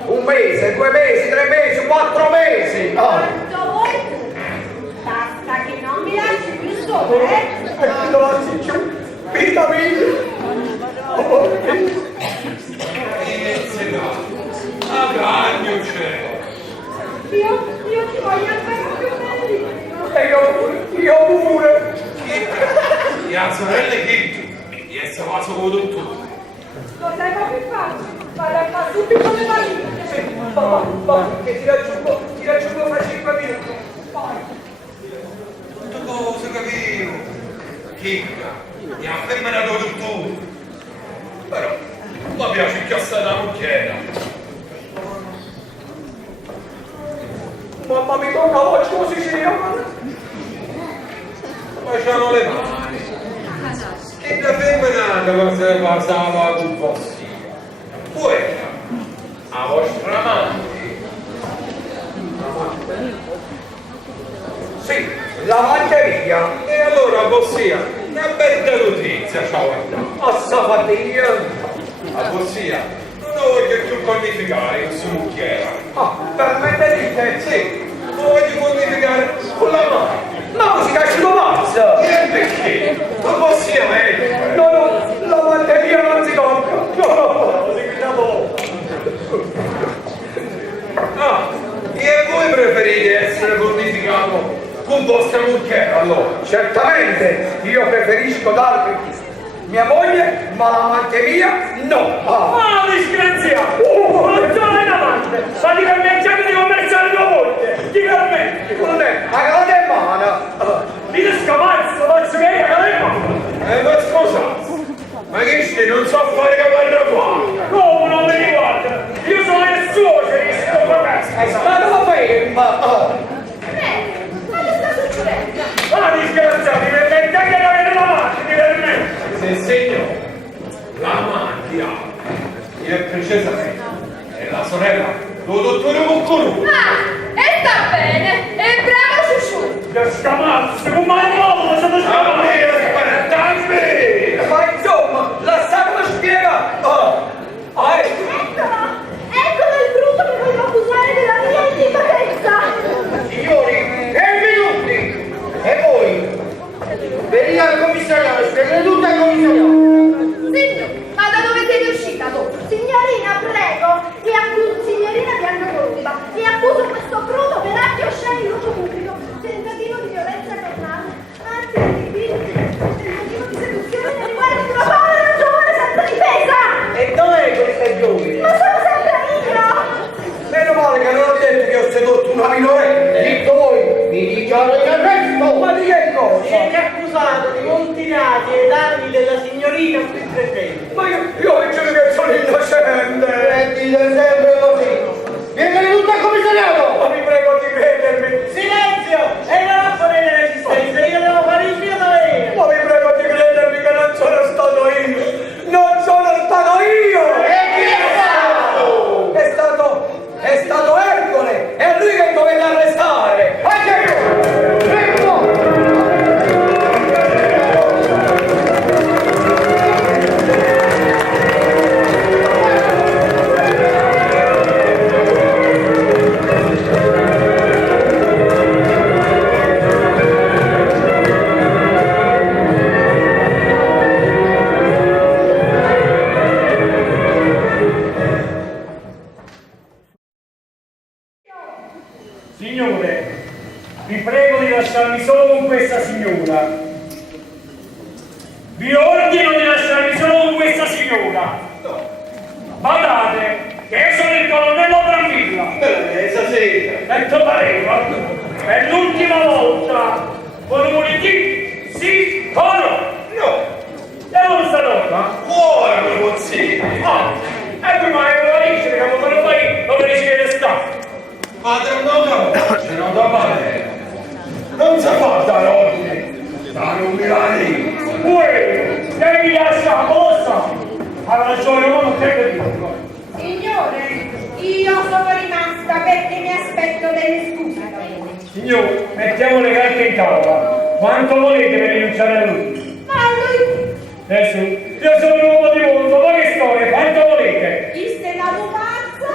1 mese, 2 mesi, 3 mesi, 4 mesi. Quanto vuoi tu? Basta che non mi lasci più solo, Non lo lasci più, vita mia. Io ti voglio ancora più bene. E io pure. La sorella che io sto faccio con tutto. Lo sai ma più facile? Vado a fare subito le valigie. Va, che ti raggiungo fra 5 minuti. Vai. Tutto cosa capivo. Chicca, mi ha fermato tutto. Però, mi piace che sta la mucchiera. Mamma mi tocca oggi così si chiama. Facciamo le mani. Che da femminata cosa passava con fossi. Quella, a vostra amante. Sì, lavanderia. E allora, Bossia, una bella notizia, ciao. Passa fatica. A Bossia, non lo voglio più cornificare in su mucchiera. Permette di te? Sì, lo voglio cornificare con la mano. Ma si casciano pazza! E perché? Non possiamo, No, la batteria non si tocca! No! Ah, e voi preferite essere fortificato con vostra mucchiera, allora? Certamente, io preferisco darvi mia moglie, ma l'amante mia no! Ah, disgraziato! Non sono in amante! Ma ti permetti anche di conversare 2 volte! Ti permetti! Non è, ma che la te mano! Dite scamazzo, faccio che io che è Ma scusa, ma che stai, non so fare caparra qua! come non mi riguarda? Io sono il suocero, sto facendo! Ma non ferma! Ma che sta succedendo? Ah, disgraziato, mi permetti anche di avere l'amante, ti permetti! Se segno la macchia è precisamente è la sorella del dottore Moccolo. Ah, e sta bene, è bravo Ciuciù. Che scamazzo, come al mondo sono scamazzo! Ma insomma, lasciatemi spiegare! Eccolo il brutto che voleva accusare della mia indifferenza. Signori, benvenuti! E voi? Venite al commissariato, spiegate tutto al commissariato! Signor, ma da dove siete uscita tu? Signorina, prego, signorina Biancacoltiva, mi accuso questo crudo per atti osceni in luogo pubblico, tentativo di violenza carnale, atti adibiti, tentativo di seduzione nei riguardi di una povera giovane senza difesa! E dov'è questa giovane? Ma sono sempre io! Meno male che non ho detto che ho sedotto una minorenne! Ditto voi, mi dichiaro in arresto! Ma di che cosa? Viene accusato di molti reati ai danni della signorina qui presente. Ma io dicevo che sono innocente! E dite sempre così! Vieni tutto al commissariato! Ma vi prego di credermi! Silenzio! E non opponere resistenza, io devo fare il mio dovere! Ma vi prego di credermi che non sono stato io! Non sono stato io! E chi è stato? È stato Ercole! È lui che dovete arrestare! Anche io! Prego! Signore, vi prego di lasciarmi solo con questa signora. Vi ordino di lasciarmi solo con questa signora. Badate, che io sono il colonnello Brambilla. Stasera. E pareva, è l'ultima volta. Volumenti, sì o no? No, E non sta nota? ora mi consigli. Ah, e prima che lo dice, che quando poi non mi dice che sta. Padre ce non da fare. Non si fa dare ordine. Da non mi la dico. Uè, che mi lascia la cosa? Ha ragione, ma non credo di dirlo. Signore, io sono rimasta perché mi aspetto delle scuse da voi. Signore, mettiamo le carte in tavola. Quanto volete per rinunciare a lui? Ma lui, Adesso, io sono un uomo di mondo, ma che storia? Quanto volete? chi se la pazzo?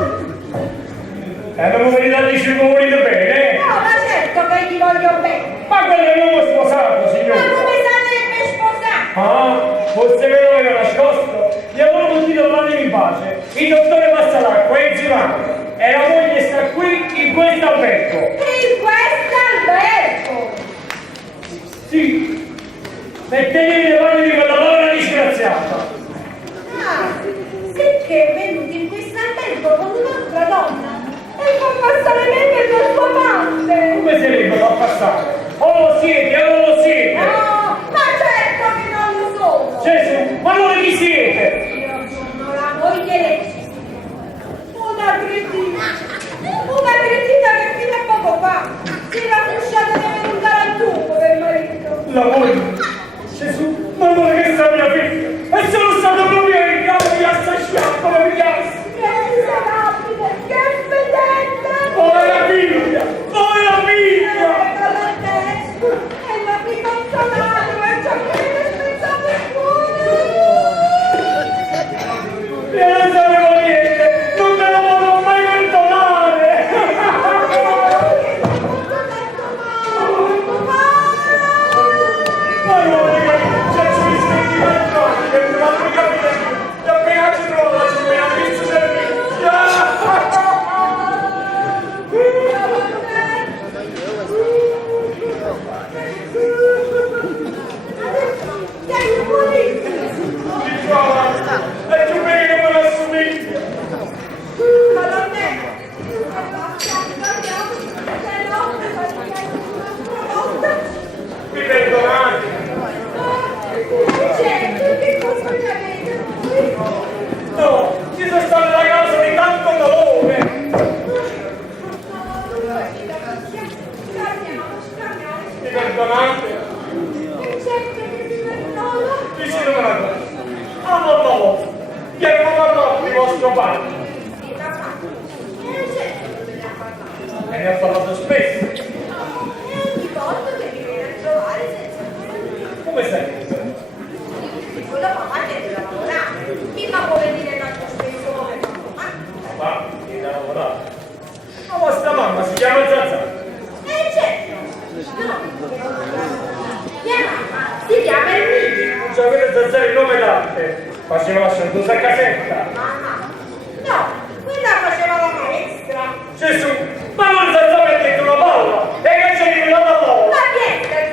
Abbiamo venuto a dire che volete bene? No, ma certo che gli voglio bene. Ma quello è l'uomo sposato, Ma signore. come sarebbe sposato? Ah, fosse vero che era nascosto, gli avevo potuto parlare in pace. Il dottore passa l'acqua e Zimano. E la moglie sta qui in questo albergo. In questo albergo! Sì, mettetevi le mani di quella povera disgraziata. Ah, sicché è venuto in questo albergo con un'altra donna e fa passare me per la sua amante! Come si deve far passare? O lo siete o non lo siete? No, ma certo che non lo sono! Gesù, ma voi chi siete? Io sono la moglie legittima, una cretina che fino a poco fa si era lasciata di avere un tarantuffo per marito. La moglie? Gesù, ma non è che sta mia figlia? E sono stato proprio in capo di assassinare come mi chiami? Che miserabile, che fedele! Povera figlia! Povera figlia! E non mi consolare, ma ciò che mi è spezzato il cuore! E non sapevo niente! Non me lo potrò mai perdonare! Non ho detto mai! vostro padre. Sì, papà. Certo che me ne ha parlato. E ne ha parlato spesso. E ogni volta che mi viene a trovare senza problemi. Come sei? Quello papà che deve lavorare. Mica vuole dire tanto spesso come mamma. Papà, che da lavorare. Ma vostra mamma si chiama Zazà. Certo. No. Mia mamma si chiama Erminia. Non sapete Zazà il nome d'arte. Faceva la scientosa a casetta. Mamma. No, quella faceva la maestra. Gesù, ma non Zazà mi ha detto una palla. E che c'è di quella palla? Ma chi è questa?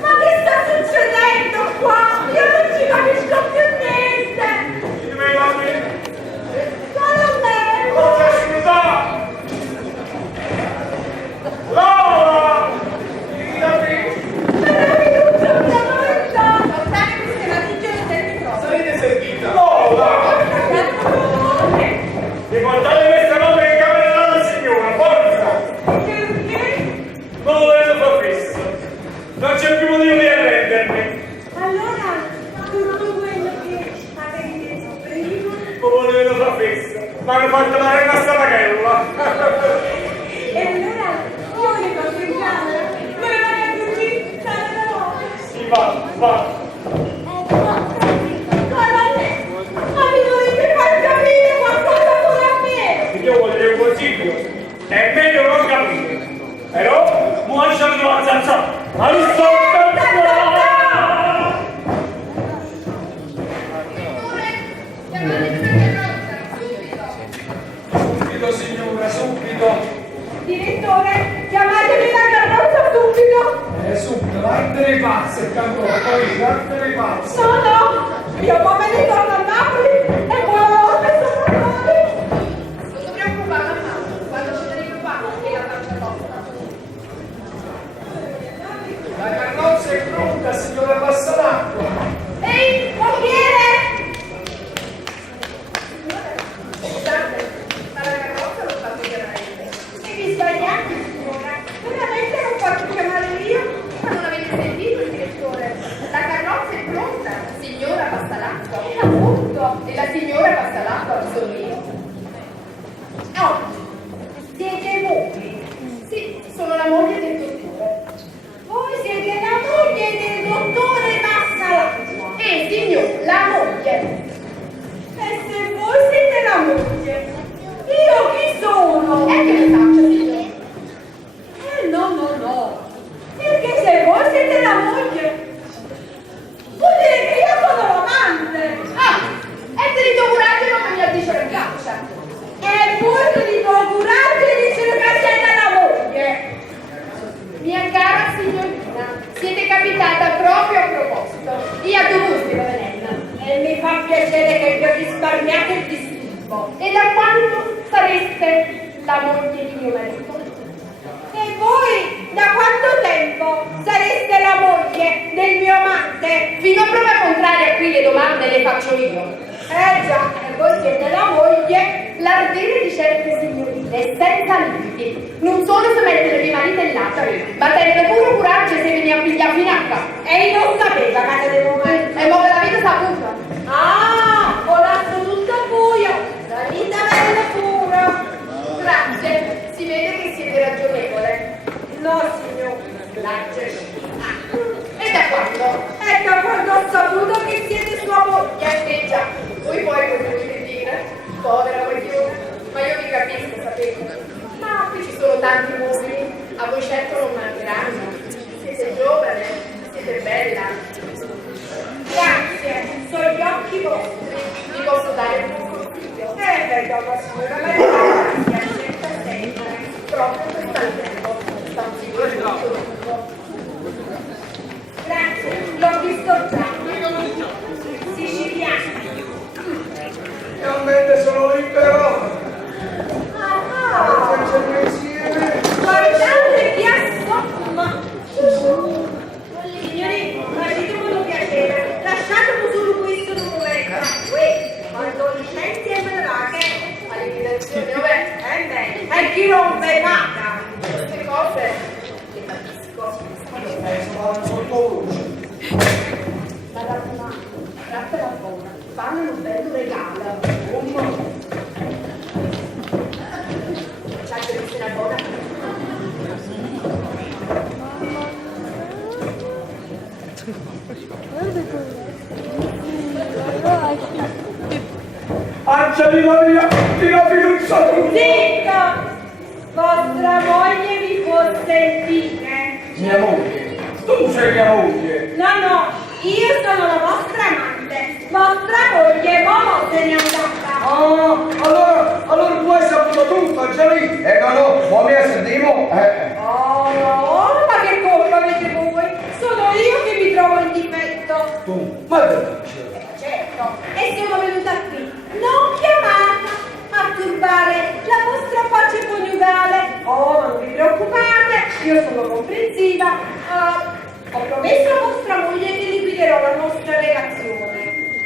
Ma che sta succedendo qua? Io non ci capisco più niente! Solo me! Sarete servita. Ricordate questa nome in camera della signora, forza! Non lo vedo far fisso. Non c'è più motivo di arrendermi. Allora, tutto quello che avevi detto prima, Non lo vedo far fisso. Mi hanno fatto la renna stapachella. e allora io li faccio in camera, me ne vado a dormire, stare da notte. Sì, va. Ma mi dovete far capire qualcosa pure a me! Io voglio un consiglio. È meglio non capire. Però, mo lasciami la zanza. Subito, signora, subito. Direttore, chiamatemi la carrozza subito! Subito, vattene pazze, cantore, poi vattene pazze. No, io poi me ne torno a Napoli e buonanotte sono fuori! Non ti preoccupare, mamma. Quando ci viene papà, che la faccia vostra. La carrozza è pronta, signora Passalacqua. Ehi, pompiere! Scusate, ma la carrozza l'ho fatto chiaramente. Devi sbagliarti, signora! Veramente non faccio chiamare io? Ma non avete sentito il direttore? La carrozza è pronta, signora passa l'acqua. Appunto, e la signora passa l'acqua sono io. Oh, siete voi? Sì, sono la moglie del dottore. Voi siete la moglie del dottore Passalacqua! Signor, la moglie. E se voi siete la moglie, io chi sono? E che ne faccio, signor? No. Perché se voi siete la moglie, vuol dire che io sono l'amante. Ah, essere inaugurato non mi addicere in caccia. E voi vi inaugurate e dicete che siete la moglie. Mia cara signorina, siete capitata proprio a proposito. Io dovuto venendo. E mi fa piacere che vi ho risparmiato il disturbo. E da quando sareste la moglie di mio marito? E voi da quanto tempo sareste la moglie del mio amante? Fino a prova contraria qui le domande le faccio io. Già, e voi siete la moglie. L'ardire di certe signorine è senza limiti. Non solo se mettere di marito e lasciare, ma tenere pure coraggio se vieni a pigliare finacca. E io non sapeva che avevo mai. E mo' che la vita saputa. Ah, ho lasciato tutto buio. La vita bella pura. Grazie, si vede che siete ragionevole. No, signor. E da quando? E da quando ho saputo che siete sua moglie. Già, voi poi cosa volete dire? Povera guagliona, ma io vi capisco, sapete. Ma qui ci sono tanti uomini, a voi certo non mancheranno. Siete giovane, siete bella. Grazie, sono gli occhi vostri. Vi posso dare un consiglio? Perdona, signora, ma si accetta sempre. Proprio questo tempo, sta un sicuro di tutto. Grazie, l'ho visto già. Siciliano. Realmente sono libero. Ah, Senza pensieri. guardate che assomma. Signori, fatetemelo piacere, lasciatemi sul Ma raccomando, trattala buona, fanno un bel regalo. Lascia che sia buona. Angelina mia, ti la fiducia tu! Zitto! Vostra moglie vi può sentire. Mia moglie? Tu sei mia moglie! No, io sono la vostra amante. Vostra moglie, mo se n'è andata. Allora tu hai saputo tutto, Angelina! No, ma mi sentimo? Oh, ma che colpa avete voi? Sono io che mi trovo in difetto. Tu, ma che dici? Certo, e sono venuta qui, non chiamata a turbare la vostra pace coniugale. Oh, ma non vi preoccupate, io sono comprensiva. Ho promesso a vostra moglie che liquiderò la nostra relazione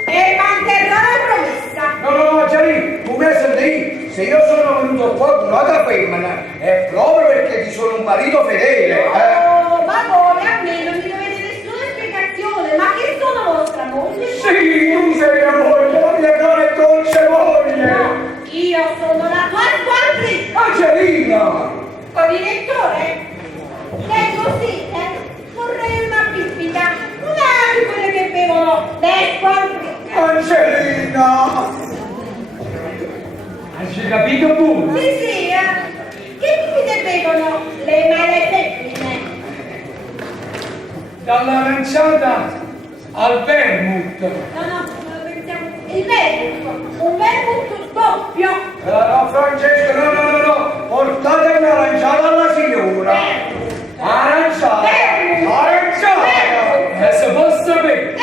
e manterrò la promessa. No, Angelina, tu mi sentito? Se io sono venuto qua con un'altra femmina è proprio perché ti sono un marito fedele. Oh, ma voi a me non mi dovete nessuna spiegazione, ma che sono vostra moglie? Sì, tu sei mia moglie, la mia cara e dolce moglie! No, io sono la tua squadrina. Angelina! O direttore? Leggo sì, vorrei una pippica, una di quelle che bevono le squadrine. Angelina! Hai capito tu? Sì, che bibite bevono le mele femmine? Dall'aranciata al vermouth. No, pensiamo, il vermouth, un vermouth doppio. No, Francesco, no, portate un'aranciata alla signora. Aranciata! E se posso sapere?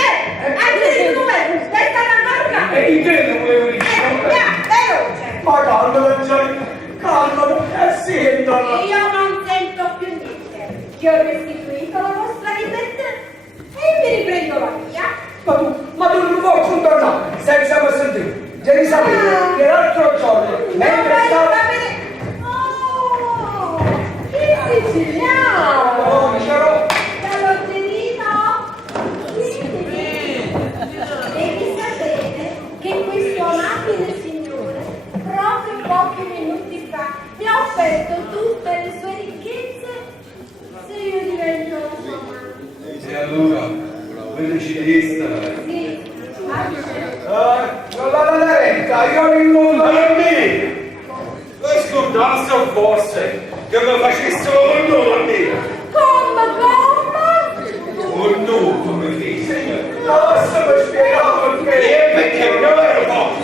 Anche tu vermouth, testa la marca. E in te lo volevo dire. Veloce. Ma calma, Angelina, calma, sentala. Io non sento più niente. Ti ho restituito la vostra libertà e mi riprendo la mia. Ma tu non vuoi condannare, senza me sentire. Devi sapere che l'altro giorno, mentre stavo... Oh, il siciliano! Oh, c'ero... Caloggerino! Devi sapere che questo amabile signore, proprio pochi minuti fa, mi ha offerto tutte le sue ricchezze se io divento la sua amante. E allora, vedici di stare. Sì, anche. non la renta, io non mondo Ma a me! Scordasse forse che mi facessero un nome! Come? Un nome come fece! posso mi spiegare perché... Perché non ero forte!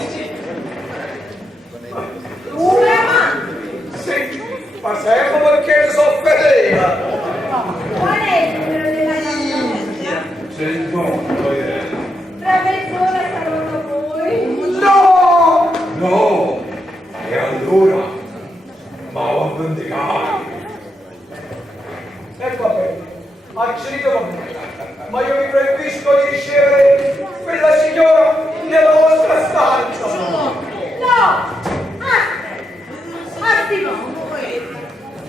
Un amante? Sì, ma sempre perché sono fedele. Qual è il numero della camionetta? C'è il mondo, Tra mezz'ora sarò da voi. No! No! E allora? Ma ho vendicato! E va bene, accedete con me. Ma io vi proibisco di ricevere quella signora nella vostra stanza. No! Attimo!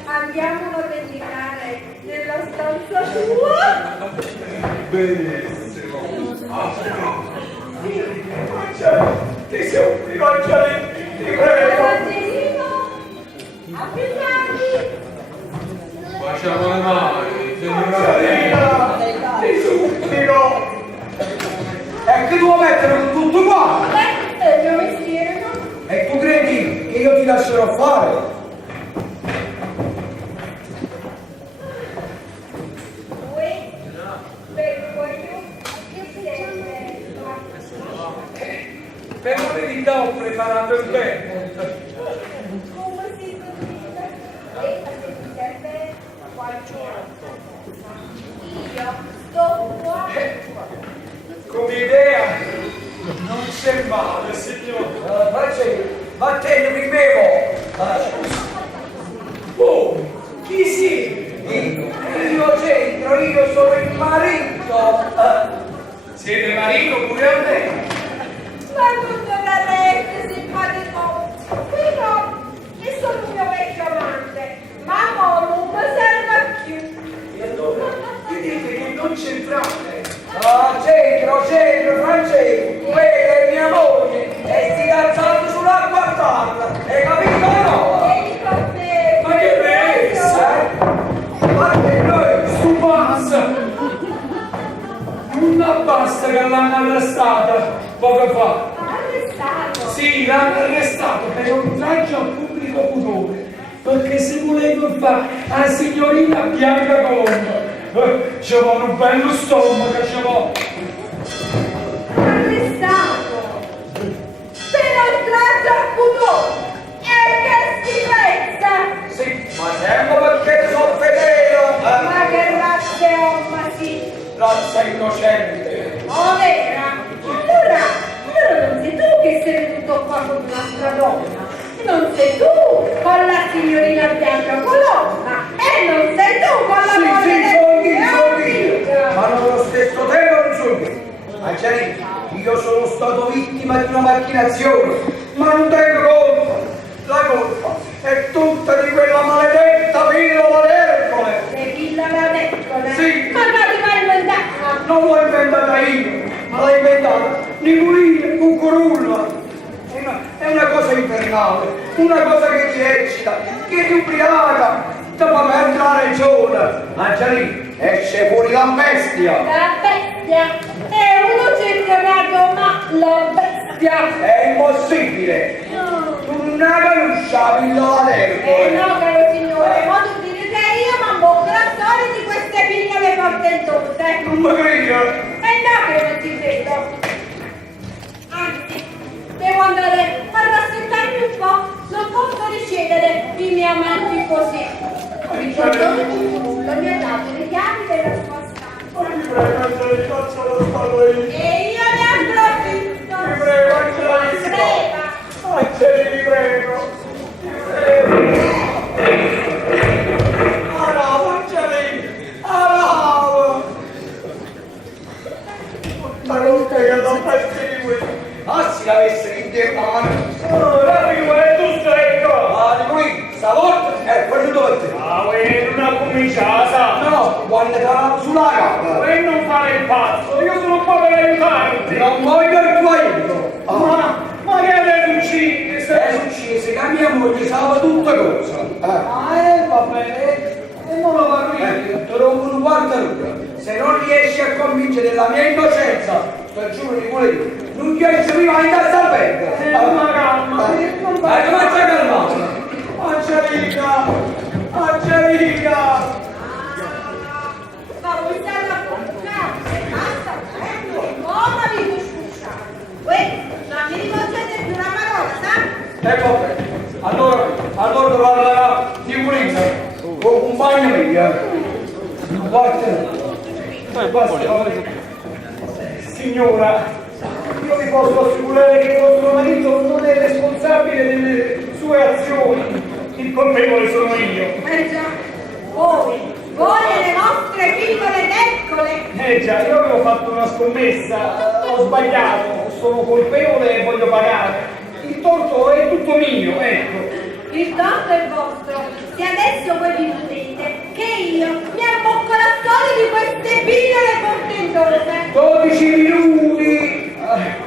Andiamo a vendicare nella stanza tua? Benissimo! Ah, Ti supplico, Angelina, ti prego. Angelino! A più tardi! facciamo le mani, Angelina, ti supplico. E che devo mettere tutto qua? Questo è il mio mestiere, no? E tu credi che io ti lascerò fare? Per la verità ho preparato il vermouth. Come si utilizza? E se ti serve qualcosa. Io sto qua. Come idea non c'è male, signore. Ma te ne vivevo. Oh, chi si? Io c'entro, io sono il marito. Siete marito pure a me? Ma tutto veramente simpatico. Qui no, che sono un mio vecchio amante. Ma mo non mi serve più. E allora, vi dite che non c'entrate? Francesco, quella è mia moglie e si alzando sull'acqua a farla, hai capito o no? Ma che pensa? Ma che noi? Su pazza! Non basta che l'hanno arrestata poco fa. Arrestato? Sì, l'hanno arrestato per oltraggio al pubblico pudore, perché se voleva fare la signorina Bianca Colombo. Ci vuole un bello stomaco, ci vuole. Arrestato? Per oltraggio al pudore? E che schifezza! Sì, ma sempre perché sono fedele. Ma che razza è omma, sì! Razza innocente. Oh, vera? Allora non sei tu che sei venuto qua con un'altra donna, non sei tu con la signorina Bianca Colonna e non sei tu con la Sì, moglie sono io, ma allo stesso tempo non sono io. Angelina, io sono stato vittima di una macchinazione, ma non tengo colpa. La colpa è tutta di quella maledetta pillola d'Ercole. Le pillola d'Ercole? Sì. Ma no, ti vai inventata? Non l'ho inventata io, ma l'ha inventata Nicolina Cucurulla. È una cosa infernale, una cosa che ti eccita, che ti ubriaca, ti fa perdere la ragione. Angelina, esce fuori la bestia. La bestia? E uno ci ha chiamato ma la bestia? È impossibile. Tu non conosci la pillola d'Ercole. No, caro signore, ma tu dire che io mi imbocco la storia di queste pillole portentose. Non mi credo. E no che non ti credo. Anzi, devo andare a rasseggiarmi un po', non posso ricevere i miei amanti così. Il dottor Cucurullo mi ha dato le chiavi della sua stanza. Mi prego, Angelina, faccio lo stato io. E io ne approfitto. Mi prego, Angelina. Prega. Angelina, vi prego. Aravo, Angelina. Aravo. Ma non te che non fai questo. Ah, si avesse internato. Ora mi vuoi tu stai qua. Ah, di qui, stavolta è venuto per te. Ah, non ha cominciato. No, quando ti ha sulla gamba. E non fare il pazzo, io sono qua per aiutarti. Non voglio il tuo aiuto. Ma che avete ucciso? È successo che mia moglie sapeva tutte cose. Va bene. E non lo parlo io. Ti rompo un quarto d'ora. Se non riesci a convincere della mia innocenza, per giuro di quello, non chiedi prima in casa al becco. Ma calma. Come c'è calmato? Angelina. Angelina. Ma voi state a portare, basta, ora vi discussa. Non mi rivolgete più una parola, sa? Vabbè, allora parlerà di pulizia, con compagno mio. Guarda. Signora, io vi posso assicurare che vostro marito non è responsabile delle sue azioni. Il colpevole sono io. Già, voi e le vostre piccole deccole. Già, io avevo fatto una scommessa, ho sbagliato, sono colpevole e voglio pagare. Il torto è tutto mio, ecco. Il torto è vostro, se adesso voi vi potete che io mi abbocco la storia di queste pillole portentose. 12 minuti!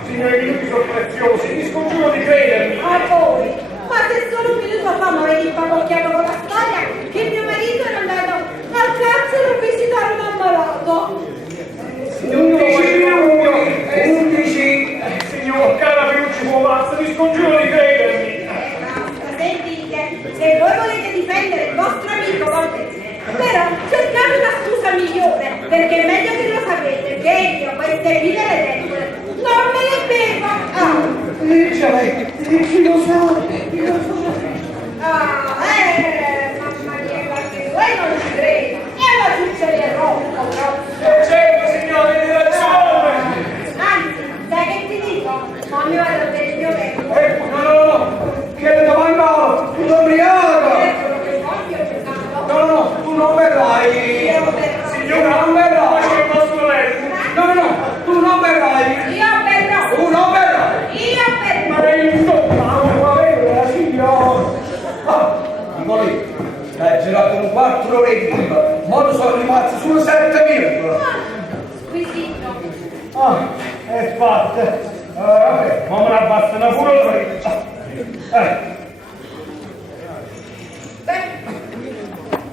Signori, i minuti sono preziosi, vi scongiuro di credermi. A voi, ma se solo un minuto fa mi avete impapocchiato con la storia che mio marito era andato al carcere a visitare un ammalato. 11 minuti! 11! Signor cara Piucci Puovazza, vi scongiuro di credermi. Basta, sentite, se voi volete difendere il vostro amico va bene, però cercate una scusa migliore, perché è meglio che lo sapete che io queste pillole deccole non me le bevo. Lo so! Mamma mia, che voi non ci credo. E la succede troppo. Certo, signore, hai ragione. Anzi, sai che ti dico? Ma mi vado a vedere il mio letto. No, che le domanda ubriaca! Quello che voglio è pesato. No, tu non verrai! Signora, non verrai! c'è il vostro letto. No, tu non verrai! Io verrò. Tu non verrai! Io verrò. Ma è intoccabile, signora. Nicolì, hai girato un 4 ore di prima, ma sono rimasti solo 7 minuti! Squisito. Ah, È fatta. Vabbè, ma me la bastano pure. Beh,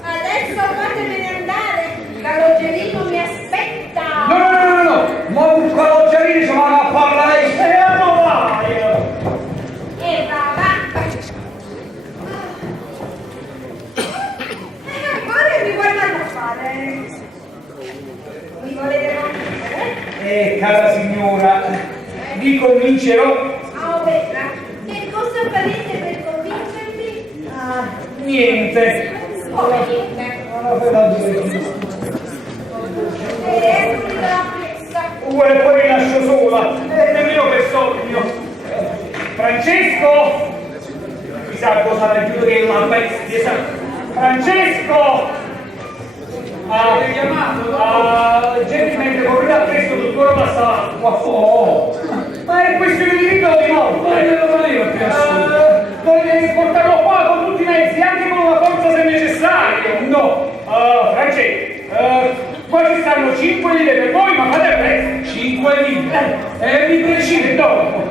adesso fatemi andare, Caloggerino mi aspetta. No, ma un caloggerino ci va a parlare. E allora vai. E va avanti. Ora mi guardate a fare. Mi volete convincere? Cara signora, vi convincerò. Oh, bella, che cosa farete per convincermi? Niente. Come niente? L'unica pressa. Vuole poi mi lascio sola. Nemmeno per sogno. Francesco! Chissà cosa raggiunge che è una bestia, sa? Francesco! Gentilmente correte appresso tuttora basta l'acqua. Ma è questione di vita o di morte? Ma io lo volevo più voglio portarlo qua con tutti i mezzi, anche con la forza se necessario. No, Francesco, qua ci stanno 5 lire per voi, ma fate presto. 5 lire? Vi piacere dopo.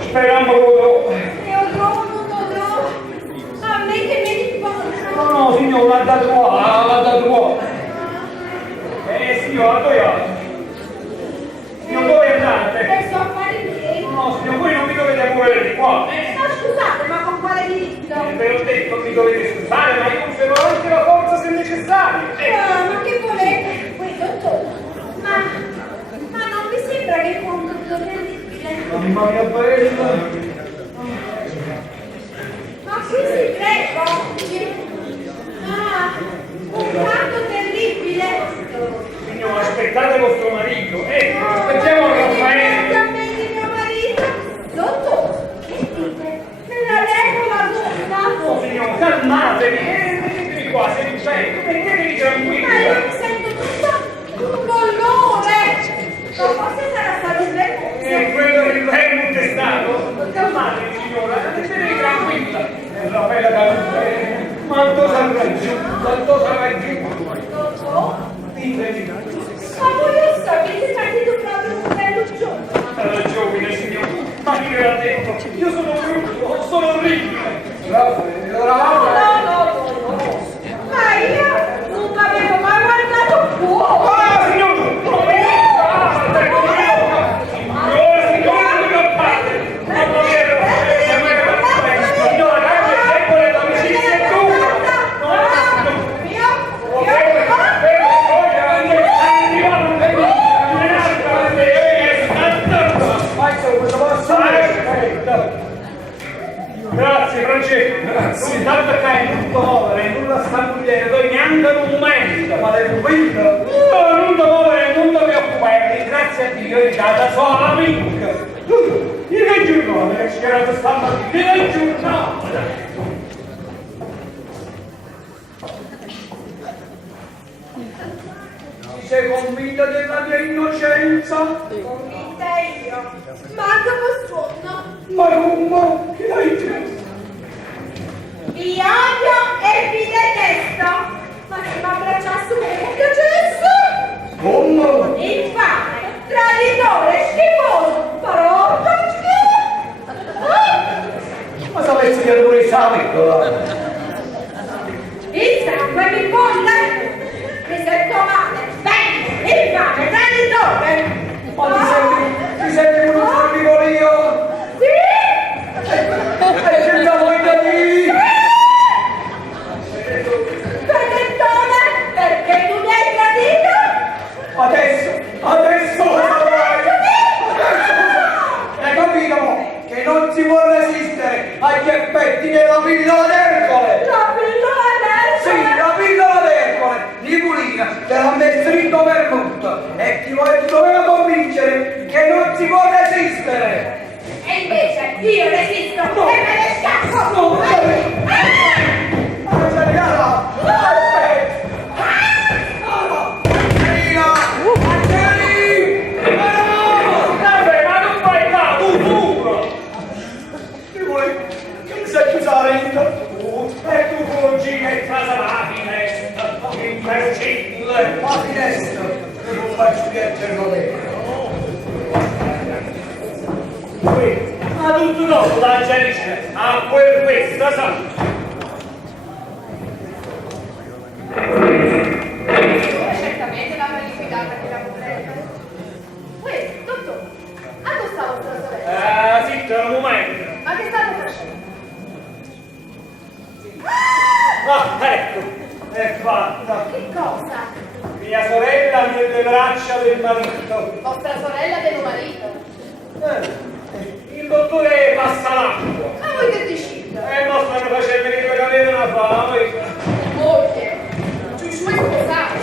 Speriamo lo A me che mi riposa. No, signor, l'ha dato qua. Signor, signor, dove andate? Adesso a fare miei. No, signor, voi non mi dovete muovere di qua. Ma scusate, ma con quale diritto? Ve l'ho detto, mi dovete scusare, ma io conservo anche la forza se necessario. Ma che volete? Poi, dottore, ma non vi sembra che fu un dottore terribile? Mamma mia bella. Ma qui si prego. Un canto terribile. Signor, aspettate vostro marito. Aspettiamo Raffaele. Esattamente mio marito. Dottore, che dite? Me la leggo la No, donna. signor, calmatevi. Mettetevi qua, se vi sento. Mettetevi tranquilli. Ma io mi sento tutta un dolore. Ma forse sarà stato il vergogno. Quello del Helmut è stato. Calmatevi, signora, mettetevi tranquilla. Raffaele Caruso. Quanto sarà giù? Dottore? Ditemi. Ma voi lo sapete, partito proprio un bello giorno. Giovine, signor. Ma chi ve l'ha detto? Io sono brutto, sono orribile. No. Ma io non avevo mai guardato fuoco. Signor! Non mi Signora, cambia il tempo dell'amicizia e tu! Grazie Francesco, non tanto che tutto muovere, nulla stambugliere, poi neanche un momento, ma le pupille, non da muovere, non da preoccupare, grazie a Dio è stata sola amica. Io che giornata che ci era stamattina, che giornata! Ti sei convinta della mia innocenza? Convinta io. Manca per sfondo. Ma come? Che hai detto? Vi odio e vi detesto. Ma se mi abbracciasse come mi piacesse. Come? Infame, traditore, schifoso, parotto, Ma sapessi che pure il sangue? il sangue mi bolle. Mi sento male. Bene, infame, traditore. Ti senti uno sanguivolio? Sì? Hai scelta voglia di... Traditore, perché tu mi hai tradito? Adesso cosa vuoi? Hai capito mo? Che non si può resistere agli effetti della pillola d'Ercole! La pillola Sì, d'Ercole. la pillola d'Ercole, Nicolina, te l'ha messo scritto per tutto e ti doveva convincere che non si può resistere! E invece io resisto No. e me ne scappo. No, Angelica, aspetta! Angelina! Angelina! Vabbè, ma non fai là, tu! Che mi sei chiusa la renta? E tu cugina e casa la finestra, impercettibile! La finestra? Non faccio viaggiare con lei. tutto dopo la gente a questa sa. Certamente l'hanno liquidata quella poveretta. Uè, dottore, a dove sta vostra sorella? Zitto, un momento. Ma che stanno facendo? Ecco, è fatta. Che cosa? Mia sorella nelle braccia del marito. Vostra sorella del marito? Il dottore passa l'acqua. Ma voi che decide? Ma stanno facendo che quello aveva una fame. Moglie. Voi sposate.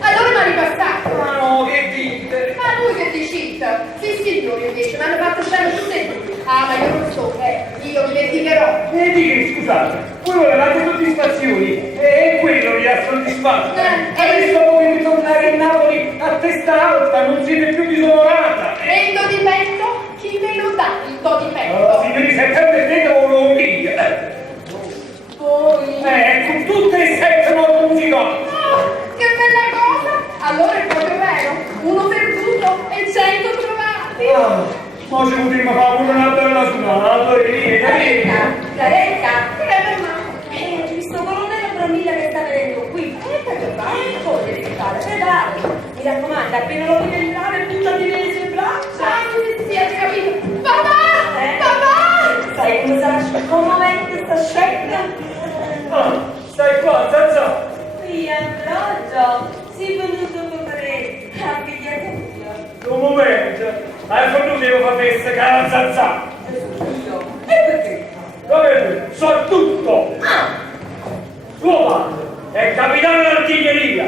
Allora mi ha ripassato. Ma no, che dite? Ma lui che decide? Sì, signori, invece, mi hanno fatto scena tutte e due. Ah, ma io non so, io mi vendicherò. E di scusate, voi volevate soddisfazioni e quello vi ha soddisfatto. Adesso dopo di tornare a Napoli a testa alta, non siete più disonorata. E il do di petto? Chi me lo dà il do di petto? Signori, se permettete uno lì. Voi? Con tutte e sette non musicali. Oh, che bella cosa! Allora è proprio vero. Uno perduto e 100 trovati. Ma ci potremmo fare pure una bella suonata, Claretta, questo colonnello Bromiglia che sta vedendo qui, che fa? Poi devi fare, pedale. Mi raccomando, appena lo vedi entrare, buttati nelle sue braccia. Sì, hai capito? Papà! Papà! Sai come sarà commovente sta scelta? Stai qua, Zazza. Qui all'orologio, si è venuto coprire la figliatura. Un momento, hai fatto devo fare questa cara Zazza. E perché? Sapete, so tutto. Suo padre è capitano d'artiglieria.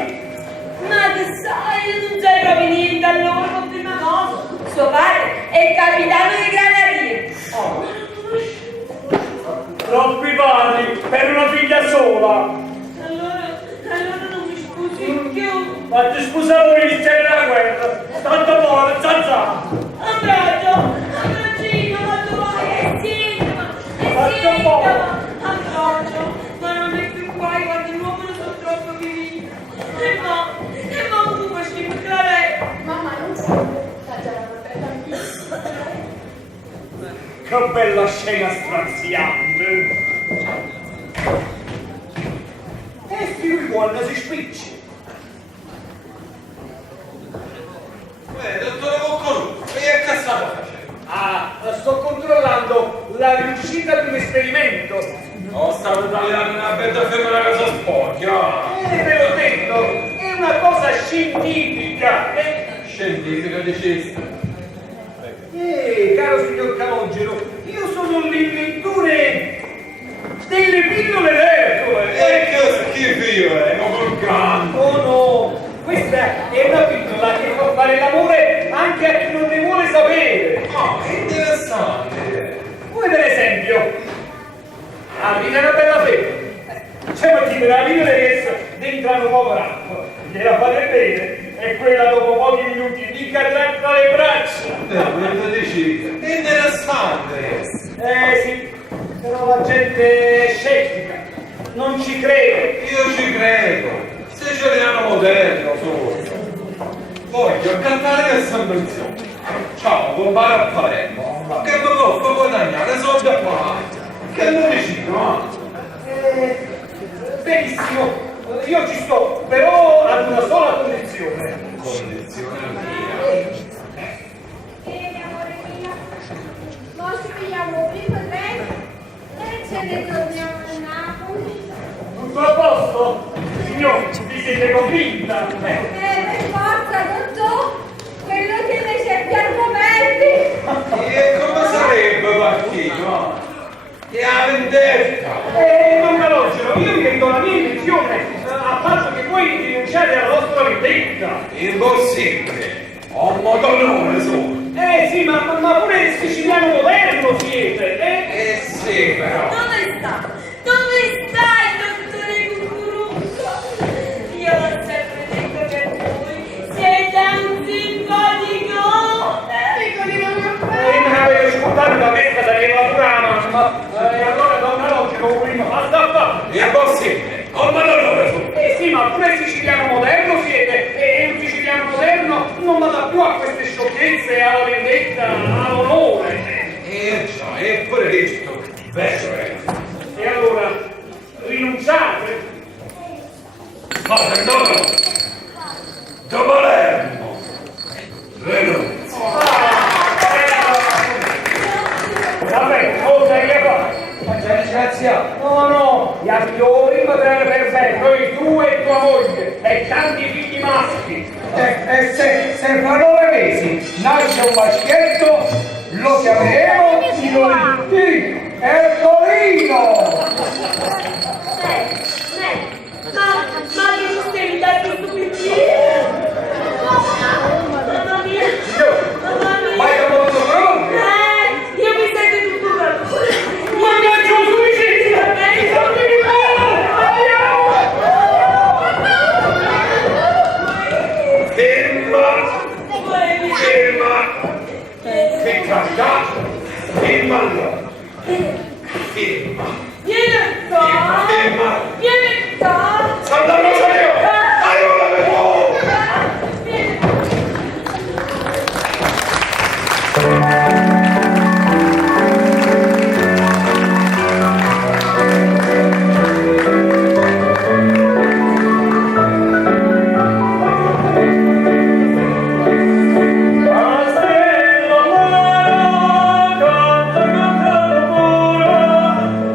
Ma che sai, non sai proprio niente allora, con prima cosa. Suo padre è capitano di granatieri. Troppi padri per una figlia sola. Allora non mi scusi più. Ma ti scusavo il ministero della guerra. Tanto buono, Zazza. Ambrogino, ma tu vai, è sintomo, Ambrogio, ma non è più qua, guarda, l'uomo lo so troppo finito. E ma tu questi Claretta. Mamma, non so. Sta già la protetta anch'io. Che bella scena straziante. E più quando si spicci. Dottore Boccolo, che cazzo facendo? Sto controllando la riuscita di un esperimento. Stavo tagliando una bella femmina casa sporca. Ve l'ho detto, è una cosa scientifica. Scientifica dicesti. Caro signor Calogero, io sono l'inventore delle pillole d'Ercole. Che schifo non col canto. Oh no, questa è una pillola che fa fare l'amore anche a chi non ne vuole sapere. Interessante. Come per esempio, aprite una bella femmina, c'è mettete la pillola dentro un uovo racco, gliela fate bene e quella dopo pochi minuti vi cadrà tra le braccia. Quello dici. Interessante. Sì, però la gente è scettica, non ci crede. Io ci credo. Siciliano moderno solo. Voglio cantare questa canzone. Ciao, compare a fare. Ma che mi posso guadagnare soldi a fare? Che lo dici, no? Benissimo, io ci sto, però ad una sola condizione. Condizione mia. Amore mio, noi ci vediamo prima treno e ce ne torniamo a Napoli. Tutto a posto? Signor, vi siete convinta? Per forza, dottor, quello che ne certi argomenti. E come sarebbe partito? Che ha vendetta! Non Calogero, io vi dico la mia intenzione, a patto che voi rinunciate alla vostra vendetta. Impossibile! Ho un motorone solo! Sì, ma pure il siciliano moderno siete, Sì, però! Dove sta? Dove sta il dottore Cucurucco? Io l'ho sempre detto per voi, siete un simpatico! mi avete scontato la testa dalla Turana, e allora Don Calogero, prima, basta. Impossibile! Ho un motorone solo! Sì, ma pure il siciliano moderno siete, e un siciliano moderno non vada più a queste sciocchezze, alla vendetta, all'onore. già, è presto. Beh, E allora, rinunciate? ma perdono, da Palermo, renuncio. Vabbè, cosa che fa? No, gli attori potranno per me, noi tu e tua moglie, e tanti figli maschi. E se fra 9 mesi nasce un maschietto, lo chiameremo Tirolino. Ercolino! Ma che sistemi da questo bicchiere? Mamma mia! Mamma mia! Ma hai capito pronto? Io mi sento tutto bravo! Ma mi ha giù sufficienti! Che carità, firmalo. Firma. Vieni qua! Firma. Vieni qua! Santa Rosario! Aiuto per voi! Vieni!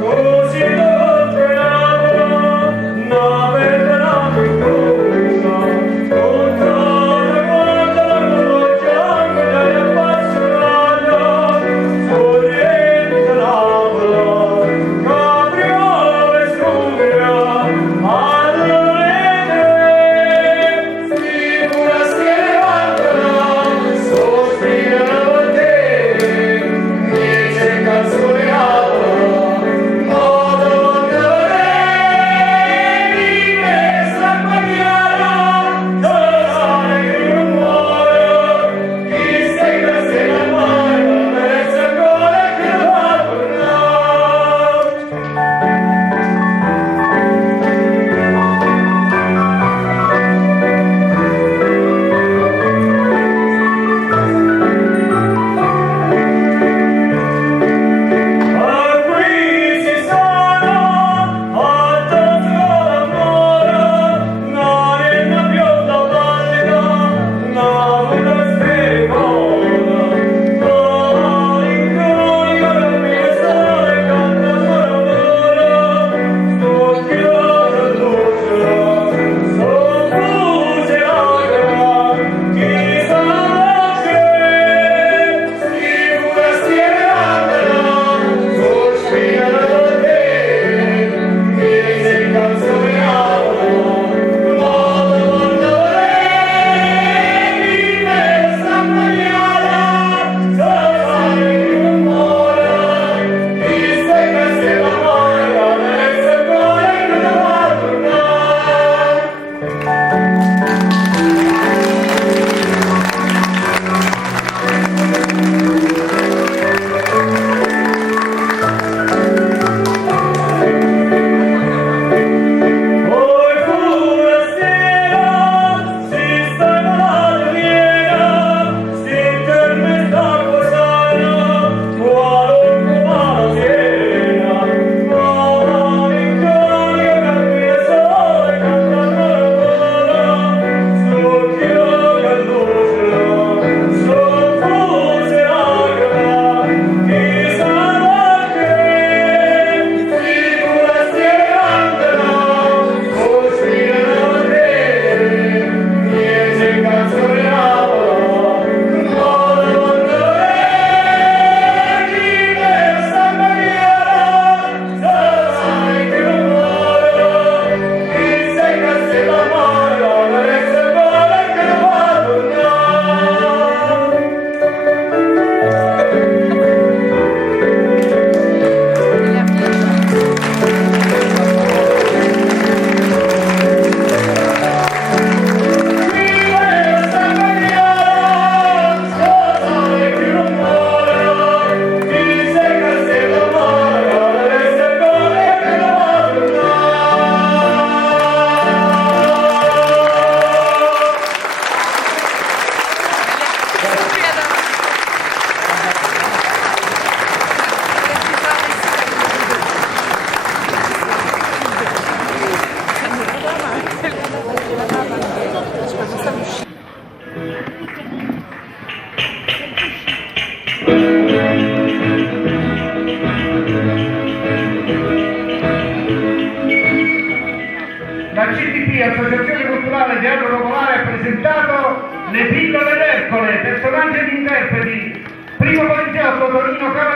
Così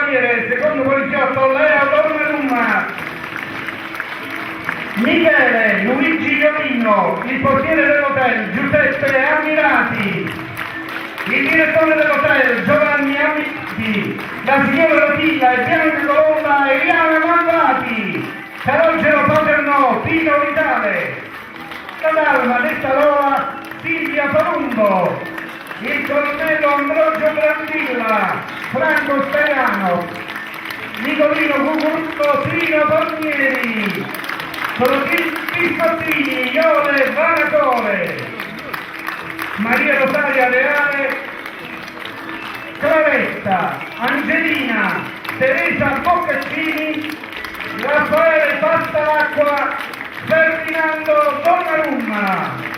accogliere il secondo poliziotto Leo Donnarumma, Michele Luigi Violino, il portiere dell'hotel Giuseppe Ammirati, il direttore dell'hotel Giovanni Amici, la signora Rotilla e Bianca Colomba Eliana Mandati, Calogero Paternò Tino Vitale, la Dalma detta Lola Silvia Palumbo, il colonnello Ambrogio Brandilla, Franco Sperano, Nicolino Cucurutto Trino Palmieri, Biscottini, Iole Vanatore, Maria Rosaria Reale, Clavetta, Angelina, Teresa Boccaccini, Raffaele Pastalacqua, Ferdinando Donnarumma.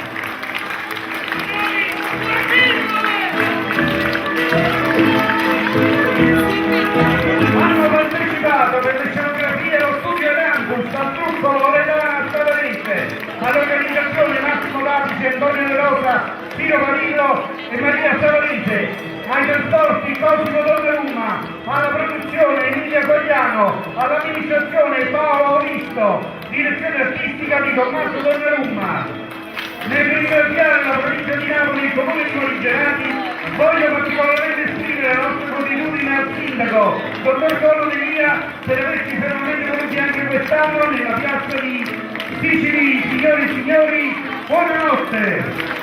Hanno partecipato per le scenografie lo studio Dantus, al trucco Loredana Savarese, all'organizzazione Massimo Davici, Antonio De Rosa, Tiro Parillo e Maria Savarese, ai trasporti Cosimo Donnarumma, alla produzione Emilia Cogliano, all'amministrazione Paolo Oristo, direzione artistica di Tommaso Donnarumma. Nel ringraziare la provincia di Napoli e il comune di Morigerati, voglio particolarmente esprimere la nostra gratitudine al sindaco, dottor Collo De Via, per averci fermamente voluti anche quest'anno nella piazza di Sicily. Signori e signori, buonanotte!